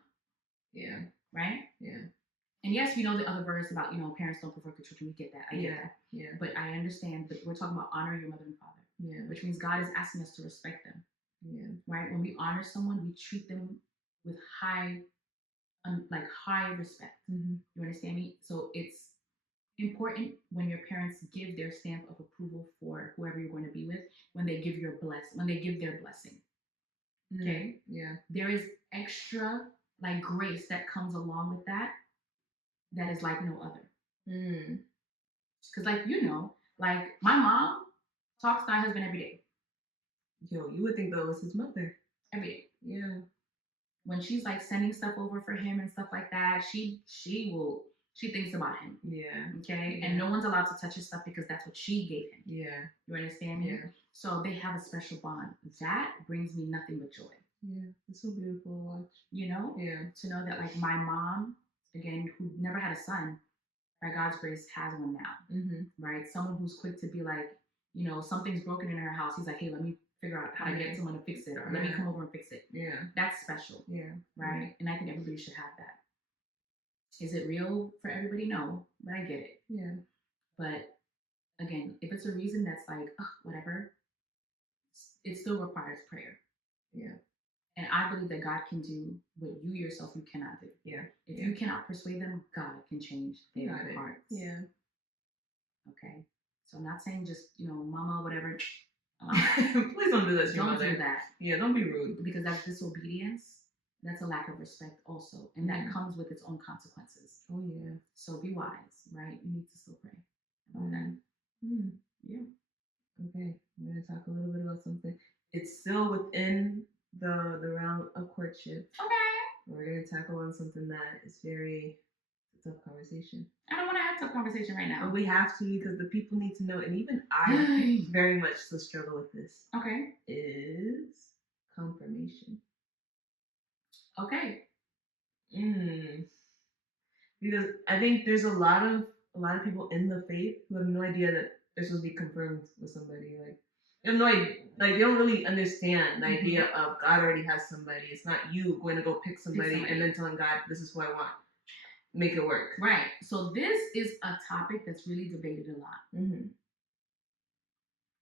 Yeah. Right? Yeah. And yes, we know the other verse about, parents don't provoke the children. We get that. I get that. Yeah. But I understand that we're talking about honor your mother and father. Yeah. Which means God is asking us to respect them. Yeah. Right? When we honor someone, we treat them with high respect. You understand me? So it's important when your parents give their stamp of approval whoever you're going to be with when they give their blessing. Okay? Yeah. There is extra like grace that comes along with that is like no other. Because like like my mom talks to my husband every day. Yo, you would think that was his mother. Every day. Yeah. When she's like sending stuff over for him and stuff like that, she thinks about him. Yeah. Okay. Yeah. And no one's allowed to touch his stuff because that's what she gave him. Yeah. You understand me? Yeah. So they have a special bond. That brings me nothing but joy. Yeah. It's so beautiful to watch. You know? Yeah. To know that like my mom, again, who never had a son, by God's grace, has one now. Right? Someone who's quick to be like, something's broken in her house. He's like, hey, let me figure out how to get someone to fix it, or let me come over and fix it. Yeah. That's special. Yeah. Right? And I think everybody should have that. Is it real for everybody? No, but I get it. Yeah. But again, if it's a reason that's like, whatever, it still requires prayer. Yeah. And I believe that God can do what you yourself you cannot do. Yeah. If you cannot persuade them, God can change their hearts. Yeah. Okay. So I'm not saying just, mama, whatever. Please don't do that. Don't do that. Yeah, don't be rude. Because that's disobedience. That's a lack of respect also. And that comes with its own consequences. Oh, yeah. So be wise, right? You need to still pray about that. Yeah. Okay. I'm going to talk a little bit about something. It's still within the realm of courtship. Okay. We're going to tackle on something that is very tough conversation. I don't want to have tough conversation right now. But we have to, because the people need to know, and even I very much still struggle with this. Okay. Is confirmation. Okay. Because I think there's a lot of people in the faith who have no idea that they're supposed to be confirmed with somebody. Like, they have no idea, like they don't really understand the idea of God already has somebody. It's not you going to go pick somebody and then telling God, this is who I want. Make it work. Right. So this is a topic that's really debated a lot.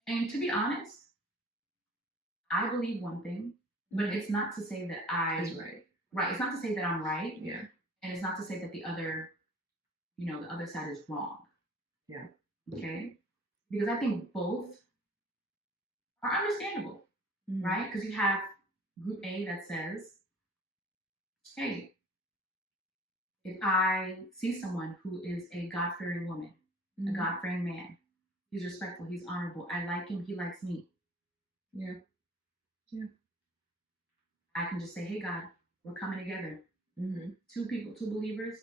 And to be honest, I believe one thing, but it's not to say that It's right. Right. It's not to say that I'm right. Yeah. And it's not to say that the other, the other side is wrong. Yeah. Okay. Because I think both are understandable, right? Because you have group A that says, hey, if I see someone who is a God-fearing woman, a God-fearing man, he's respectful, he's honorable, I like him, he likes me. Yeah. Yeah. I can just say, hey, God, we're coming together. Two people, two believers,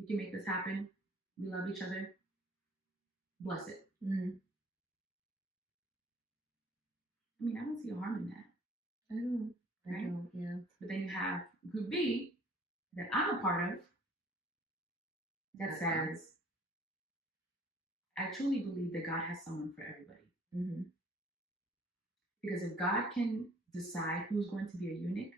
we can make this happen. We love each other. Bless it. I mean, I don't see a harm in that. I don't. Right? I don't, yeah. But then you have group B that I'm a part of that says, I truly believe that God has someone for everybody. Because if God can decide who's going to be a eunuch,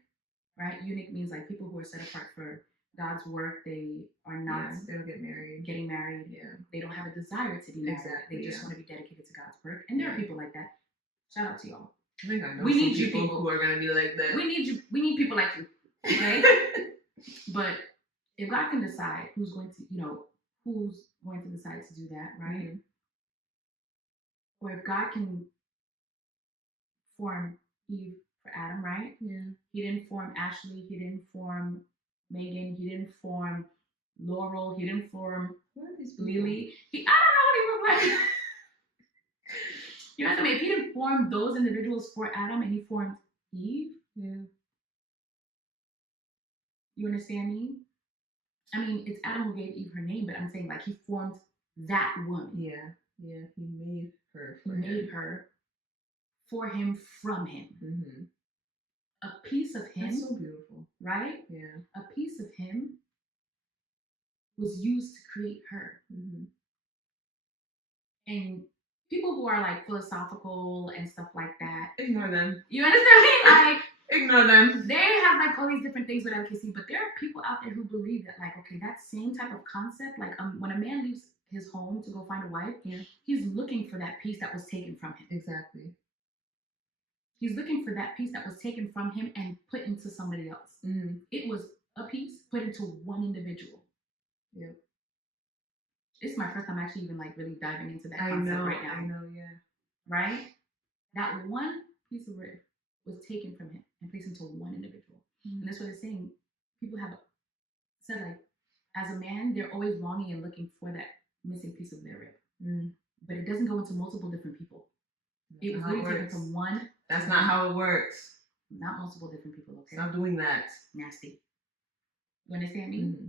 right? Eunuch means like people who are set apart for God's work. They are not they don't get married. Getting married. Yeah. They don't have a desire to be married. Exactly, they just want to be dedicated to God's work. And there are people like that. Shout out to y'all. I think I know we need you people who are gonna be like that. We need you. We need people like you. Okay. But if God can decide who's going to decide to do that, right? Or if God can form Eve for Adam, right? Yeah. He didn't form Ashley. He didn't form Megan. He didn't form Laurel. He didn't form Lily. I don't know what he looked like. You know what I mean? If he didn't form those individuals for Adam and he formed Eve, yeah. You understand me? I mean, it's Adam who gave Eve her name, but I'm saying like he formed that woman. Yeah. Yeah. He made her. He made her for him, from him. A piece of him. That's so beautiful. Right? Yeah. A piece of him was used to create her. And people who are like philosophical and stuff like that, ignore them. You understand me? Like, ignore them. They have like all these different things with LKC, but there are people out there who believe that like, okay, that same type of concept, like when a man leaves his home to go find a wife, he's looking for that piece that was taken from him. Exactly. He's looking for that piece that was taken from him and put into somebody else. It was a piece put into one individual. Yeah. It's my first time actually even like really diving into that concept right now. I know, yeah. right? That one piece of rib was taken from him and placed into one individual. Mm-hmm. And that's what it's saying. People have said, like, as a man, they're always longing and looking for that missing piece of their rib. Mm. But it doesn't go into multiple different people. It was literally taken from one. That's not how it works. Not multiple different people, okay? Stop doing that. Nasty. You understand me? Mm-hmm.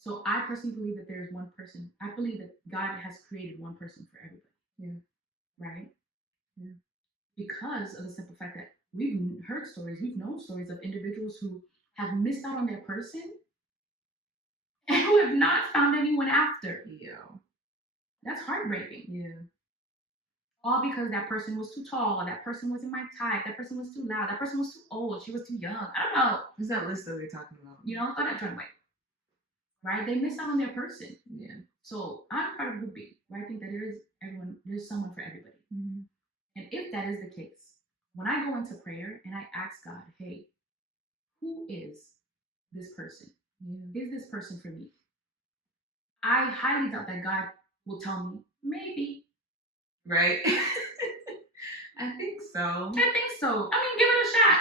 So I personally believe that there is one person. I believe that God has created one person for everybody. Yeah. Right? Yeah. Because of the simple fact that we've heard stories, we've known stories of individuals who have missed out on their person and who have not found anyone after. Yeah. That's heartbreaking. Yeah. All because that person was too tall, that person wasn't my type, that person was too loud, that person was too old, she was too young. I don't know. What's that list that we're talking about? You know, thought I'd run away. Right? They miss out on their person. Yeah. So I'm part of the B, where I think that there's someone for everybody. Mm-hmm. And if that is the case, when I go into prayer and I ask God, hey, who is this person? Yeah. Is this person for me? I highly doubt that God will tell me, maybe. Right? I think so. I think so. I mean, give it a shot.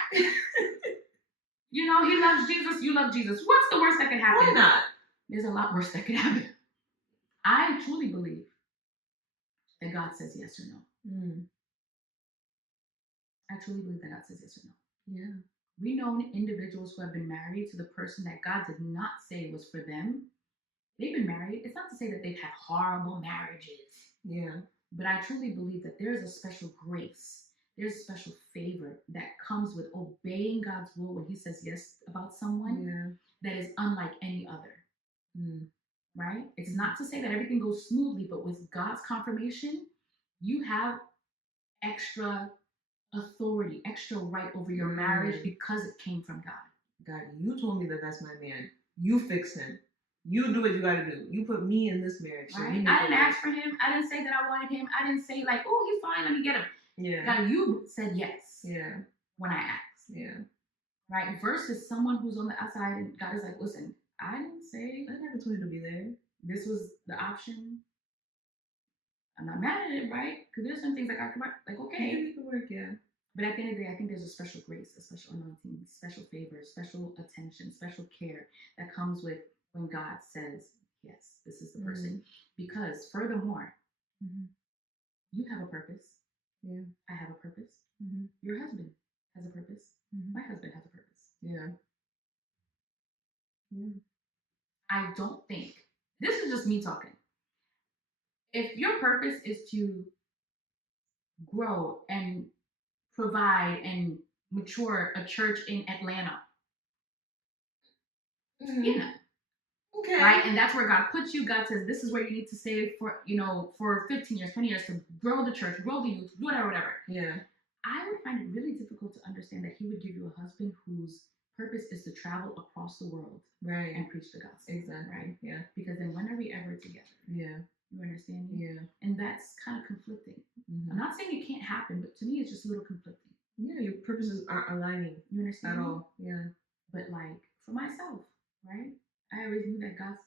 You know, he loves Jesus, you love Jesus. What's the worst that could happen? Why not? There's a lot worse that could happen. I truly believe that God says yes or no. Mm. I truly believe that God says yes or no. Yeah. We know individuals who have been married to the person that God did not say was for them. They've been married. It's not to say that they've had horrible marriages. Yeah. But I truly believe that there's a special grace, there's a special favor that comes with obeying God's will when he says yes about someone that is unlike any other. Mm. Right? It's not to say that everything goes smoothly, but with God's confirmation, you have extra authority, extra right over your marriage because it came from God. God, you told me that that's my man. You fix him. You do what you gotta do. You put me in this marriage. Right? I didn't ask for him. I didn't say that I wanted him. I didn't say like, oh, he's fine, let me get him. Yeah. God, you said yes. Yeah. When I asked. Yeah. Right? Versus someone who's on the outside and God is like, listen, I didn't say. I never told you to be there. This was the option. I'm not mad at it, right? Because there's some things that God can like, okay. You can work, yeah. But at the end of the day, I think there's a special grace, a special anointing, special favor, special attention, special care that comes with when God says, yes, this is the person. Because furthermore, you have a purpose. Yeah. I have a purpose. Your husband has a purpose. My husband has a purpose. Yeah. I don't think, this is just me talking. If your purpose is to grow and provide and mature a church in Atlanta, yeah. Okay. Right? And that's where God puts you. God says, this is where you need to stay for, for 15 years, 20 years to grow the church, grow the youth, whatever. Yeah. I would find it really difficult to understand that he would give you a husband whose purpose is to travel across the world and preach the gospel. Exactly. Right? Yeah. Because then when are we ever together? Yeah. You understand me? Yeah. And that's kind of conflicting. I'm not saying it can't happen, but to me it's just a little conflicting. Yeah, your purposes aren't aligning. You understand? At all. Yeah. But like for myself, right? I always knew that God's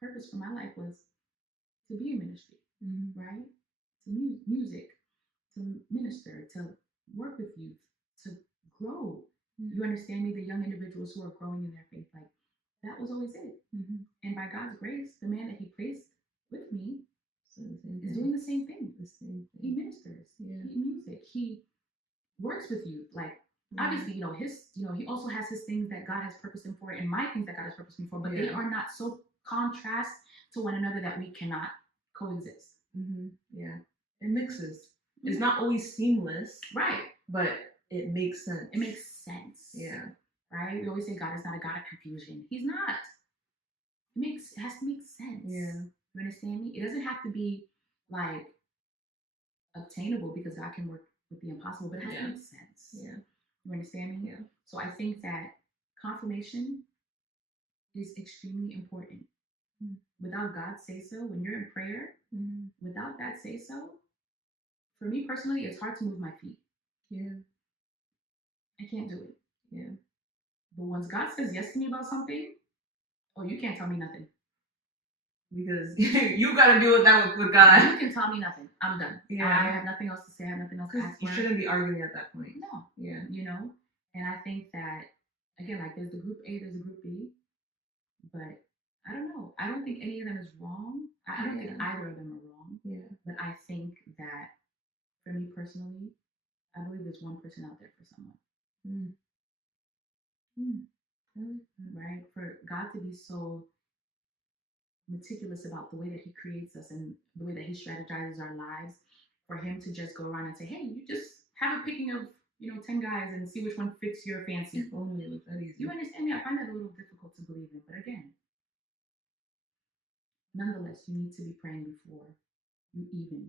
purpose for my life was to be in ministry, right? To music, to minister, to work with youth, to grow. You understand me? The young individuals who are growing in their faith, like that was always it. And by God's grace, the man that he placed with me is doing the same thing. He ministers. Yeah. He music. He works with you. Like obviously, he also has his things that God has purposed him for, and my things that God has purposed me for. But they are not so contrast to one another that we cannot coexist. Yeah, it mixes. It's not always seamless, right? But it makes sense. It makes sense. Yeah. Right? We always say God is not a God of confusion. He's not. It has to make sense. Yeah. You understand me? It doesn't have to be like obtainable because God can work with the impossible, but it has to make sense. Yeah. You understand me? Yeah. So I think that confirmation is extremely important. Without God say so, when you're in prayer, without that say so, for me personally, it's hard to move my feet. Yeah. I can't do it. Yeah. But once God says yes to me about something, oh, you can't tell me nothing. because you got to deal with that with God. You can tell me nothing. I'm done. Yeah. I have nothing else to say. I have nothing else to ask for. You shouldn't be arguing at that point. No. Yeah. You know? And I think that, again, like there's the group A, there's the group B, but I don't know. I don't think any of them is wrong. I don't think either of them are wrong. Yeah. But I think that for me personally, I believe there's one person out there for someone. Right? For God to be so meticulous about the way that He creates us and the way that He strategizes our lives, for Him to just go around and say, hey, you just have a picking of 10 guys and see which one fits your fancy. If only it was that easy. You understand me? I find that a little difficult to believe in. But again, nonetheless, you need to be praying before you even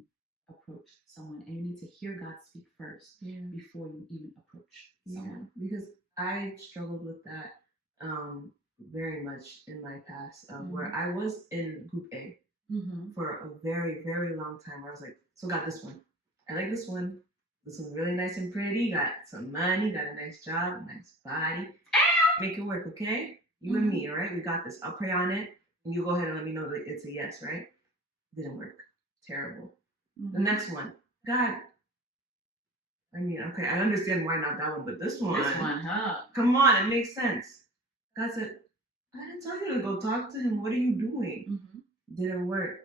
approach someone, and you need to hear God speak first before you even approach someone. Because I struggled with that very much in my past, where I was in group A for a very, very long time. Where I was like, so got this one. I like this one. This one's really nice and pretty. Got some money. Got a nice job. Nice body. Make it work, okay? You and me, all right? We got this. I'll pray on it, and you go ahead and let me know that it's a yes, right? Didn't work. Terrible. The next one, God. I mean, okay, I understand why not that one, but this one. This one, huh? Come on, it makes sense. God said, I didn't tell you to go talk to him. What are you doing? Didn't work.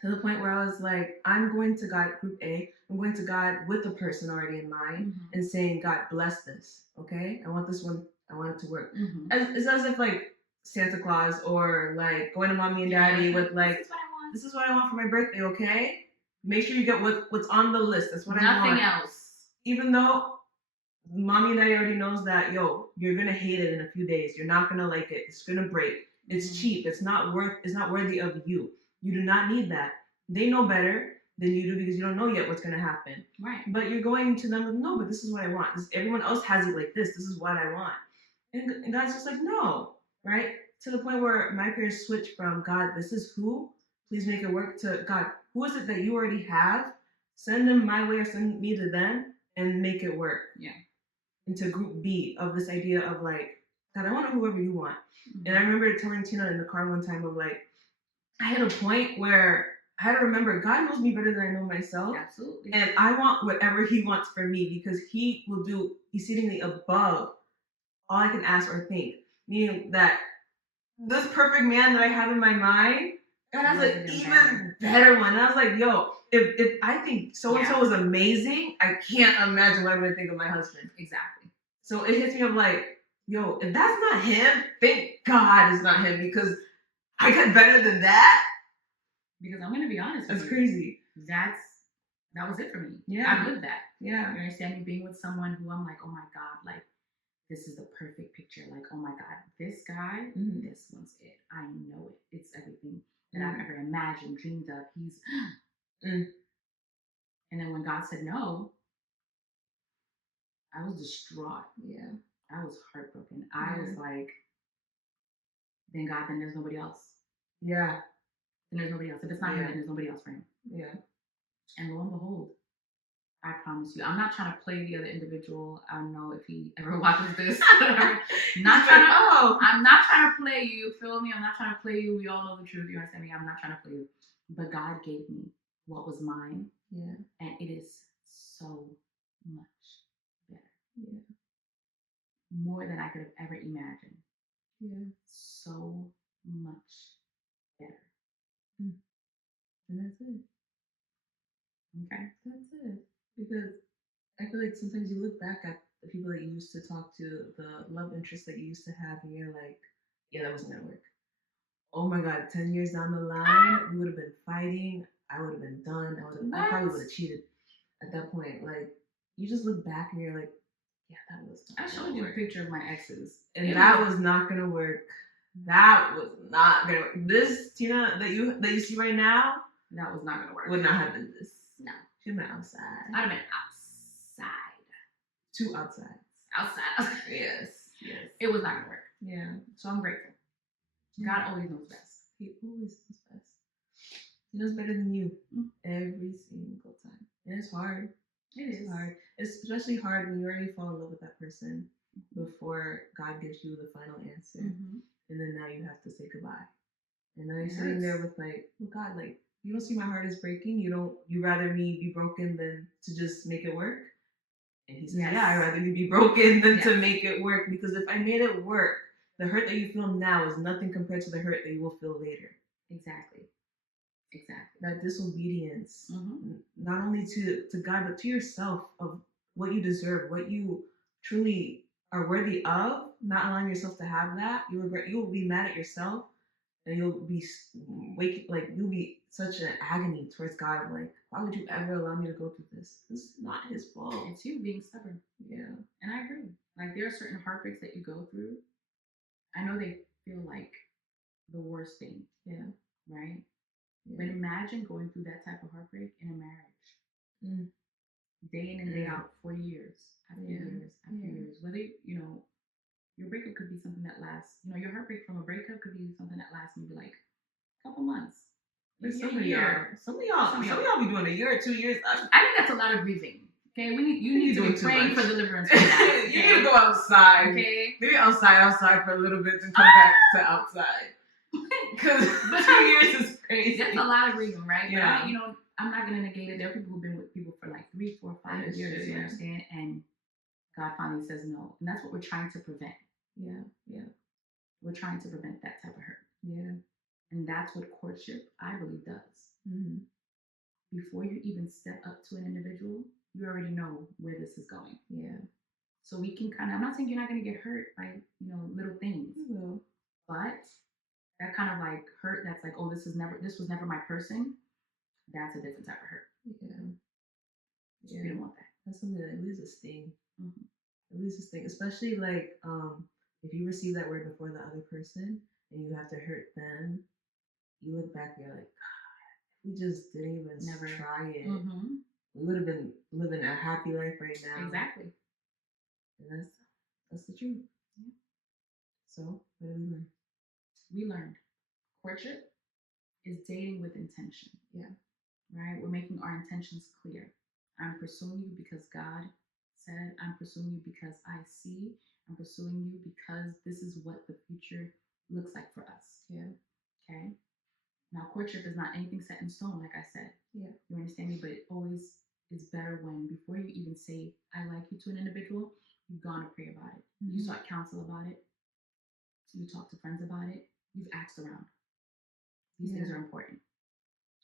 To the point where I was like, I'm going to God, group A. I'm going to God with the person already in mind and saying, God, bless this. Okay? I want this one. I want it to work. It's as if like Santa Claus or like going to mommy and daddy with like, this is what I want for my birthday, okay? Make sure you get what's on the list. That's what I want. Nothing else. Even though mommy and daddy already knows that, you're gonna hate it in a few days. You're not gonna like it. It's gonna break. It's cheap. It's not worthy of you. You do not need that. They know better than you do because you don't know yet what's gonna happen. Right. But you're going to them with, no, but this is what I want. Everyone else has it like this. This is what I want. And God's just like, no, right? To the point where my parents switched from, God, this is who, please make it work, to God, who is it that you already have? Send them my way or send me to them and make it work. Yeah. Into group B of this idea of like, God, I want whoever you want. And I remember telling Tina in the car one time of like, I had a point where I had to remember God knows me better than I know myself. Absolutely. And I want whatever He wants for me because He will do exceedingly above all I can ask or think. Meaning that this perfect man that I have in my mind, God has an even better one. And I was like, if I think so-and-so is amazing, I can't imagine what I'm going to think of my husband. Exactly. So it hits me of like, if that's not him, thank God it's not him because I got better than that. Because I'm going to be honest with you. That's crazy. That was it for me. Yeah. I lived that. Yeah. You understand me being with someone who I'm like, oh my God, like, this is the perfect picture. Like, oh my God, this guy, this one's it. I know it. It's everything that I've ever imagined, dreamed of. He's, and then when God said no, I was distraught. Yeah. I was heartbroken. I was like, then God, then there's nobody else. Yeah. Then there's nobody else. If it's not him, then there's nobody else for him. Yeah. And lo and behold, I promise you, I'm not trying to play the other individual. I don't know if he ever watches this. I'm not trying to play you. Feel me? I'm not trying to play you. We all know the truth. You understand me? I'm not trying to play you. But God gave me what was mine. Yeah. And it is so much better. Yeah. More than I could have ever imagined. Yeah. So much better. And that's it. Okay. That's it. Because I feel like sometimes you look back at the people that you used to talk to, the love interest that you used to have, and you're like, yeah, that wasn't going to work. Oh my God, 10 years down the line, we would have been fighting. I would have been done. I probably would have cheated at that point. Like, you just look back and you're like, yeah, that was not. I showed you a picture of my exes. And that was not going to work. That was not going to work. This Tina that you see right now, that was not going to work. Would not have been this. No. She'd been outside. I'd have been outside. 2 outsides. Outside. Yes. It was not going to work. Yeah. So I'm grateful. God always knows best. He always knows best. He knows better than you every single time. And it's hard. It's hard. It's especially hard when you already fall in love with that person before God gives you the final answer. And then now you have to say goodbye. And now you're sitting there with like, oh God, like, you don't see my heart is breaking. You rather me be broken than to just make it work. And he says, yeah, I'd rather you be broken than to make it work. Because if I made it work, the hurt that you feel now is nothing compared to the hurt that you will feel later. Exactly. That disobedience, not only to God, but to yourself, of what you deserve, what you truly are worthy of, not allowing yourself to have that, you will be mad at yourself, and you'll be you'll be such an agony towards God. Like, why would you ever allow me to go through this? This is not his fault. It's you being stubborn. Yeah. And I agree. Like, there are certain heartbreaks that you go through. I know they feel like the worst thing. Yeah. Right? Yeah. But imagine going through that type of heartbreak in a marriage. Day in and day out for years, after years, after years. Whether, your breakup could be something that lasts, your heartbreak from a breakup could be something that lasts maybe like a couple months. Some of y'all be doing a year or 2 years. I think that's a lot of grieving. Okay, you need to be praying for deliverance from that. Okay? You need to go outside. Okay, maybe outside for a little bit and come back to outside. Because 2 years is crazy. That's a lot of grieving, right? Yeah. But I'm not gonna negate it. There are people who've been with people for like 3, 4, 5 years. You understand? And God finally says no, and that's what we're trying to prevent. Yeah. We're trying to prevent that type of hurt. Yeah. And that's what courtship, I believe, does. Mm-hmm. Before you even step up to an individual, you already know where this is going. Yeah. So we can I'm not saying you're not going to get hurt by, little things. You will. But that kind of like hurt that's like, oh, this was never my person, that's a different type of hurt. Yeah. We don't want that. That's something that leaves a sting. It leaves a sting. Especially like if you receive that word before the other person and you have to hurt them, you look back and you're like, God, we just didn't even try it. We would have been living a happy life right now. Exactly. And that's the truth. Yeah. So what did we learn? We learned courtship is dating with intention. Yeah. Right? We're making our intentions clear. I'm pursuing you because God said. I'm pursuing you because I see. I'm pursuing you because this is what the future looks like for us. Yeah. Okay? Now, courtship is not anything set in stone, like I said. Yeah. You understand me? But it always is better when, before you even say, I like you to an individual, you've gone to pray about it. You sought counsel about it. You talk to friends about it. You've asked around. These things are important.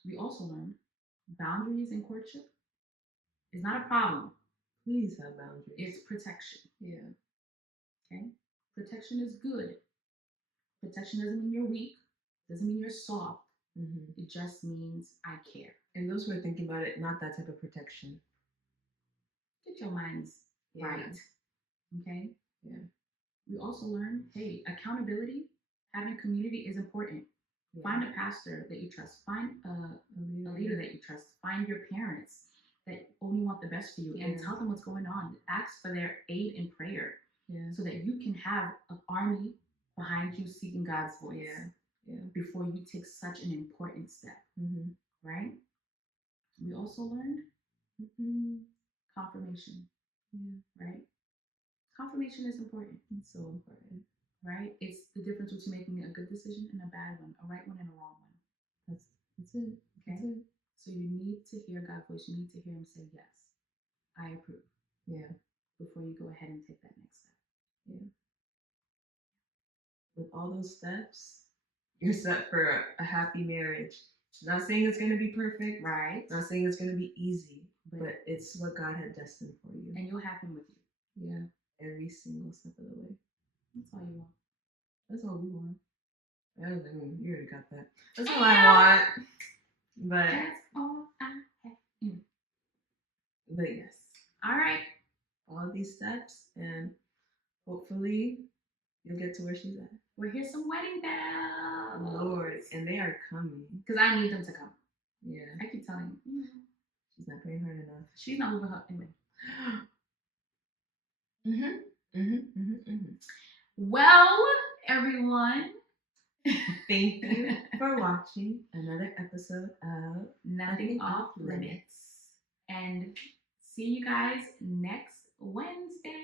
We also learned boundaries in courtship is not a problem. Please have boundaries. It's protection. Yeah. Okay? Protection is good. Protection doesn't mean you're weak. Doesn't mean you're soft. It just means I care. And those who are thinking about it, not that type of protection. Get your minds right. Okay? Yeah. We also learned, hey, accountability, having community is important. Yeah. Find a pastor that you trust. Find a leader that you trust. Find your parents that only want the best for you and tell them what's going on. Ask for their aid in prayer so that you can have an army behind you seeking God's voice before you take such an important step. Right? We also learned confirmation. Right? Confirmation is important. It's so important. Right? It's the difference between making a good decision and a bad one, a right one and a wrong one. That's it. Okay? That's it. So you need to hear God's voice. You need to hear him say, yes, I approve. Yeah. Before you go ahead and take that next step. Yeah. With all those steps, you're set for a happy marriage. Not saying it's going to be perfect. Right. Not saying it's going to be easy, but it's what God had destined for you. And you'll have him with you. Yeah. Every single step of the way. That's all you want. That's all we want. I mean, you already got that. That's all I want. But that's all I have. But yes. All right. All these steps, and hopefully you'll get to where she's at. We'll hear some wedding bells. Lord, and they are coming. Because I need them to come. Yeah. I keep telling you. She's not praying hard enough. She's not moving her anyway. Well, everyone, thank you for watching another episode of Nothing Off Limits. And see you guys next Wednesday.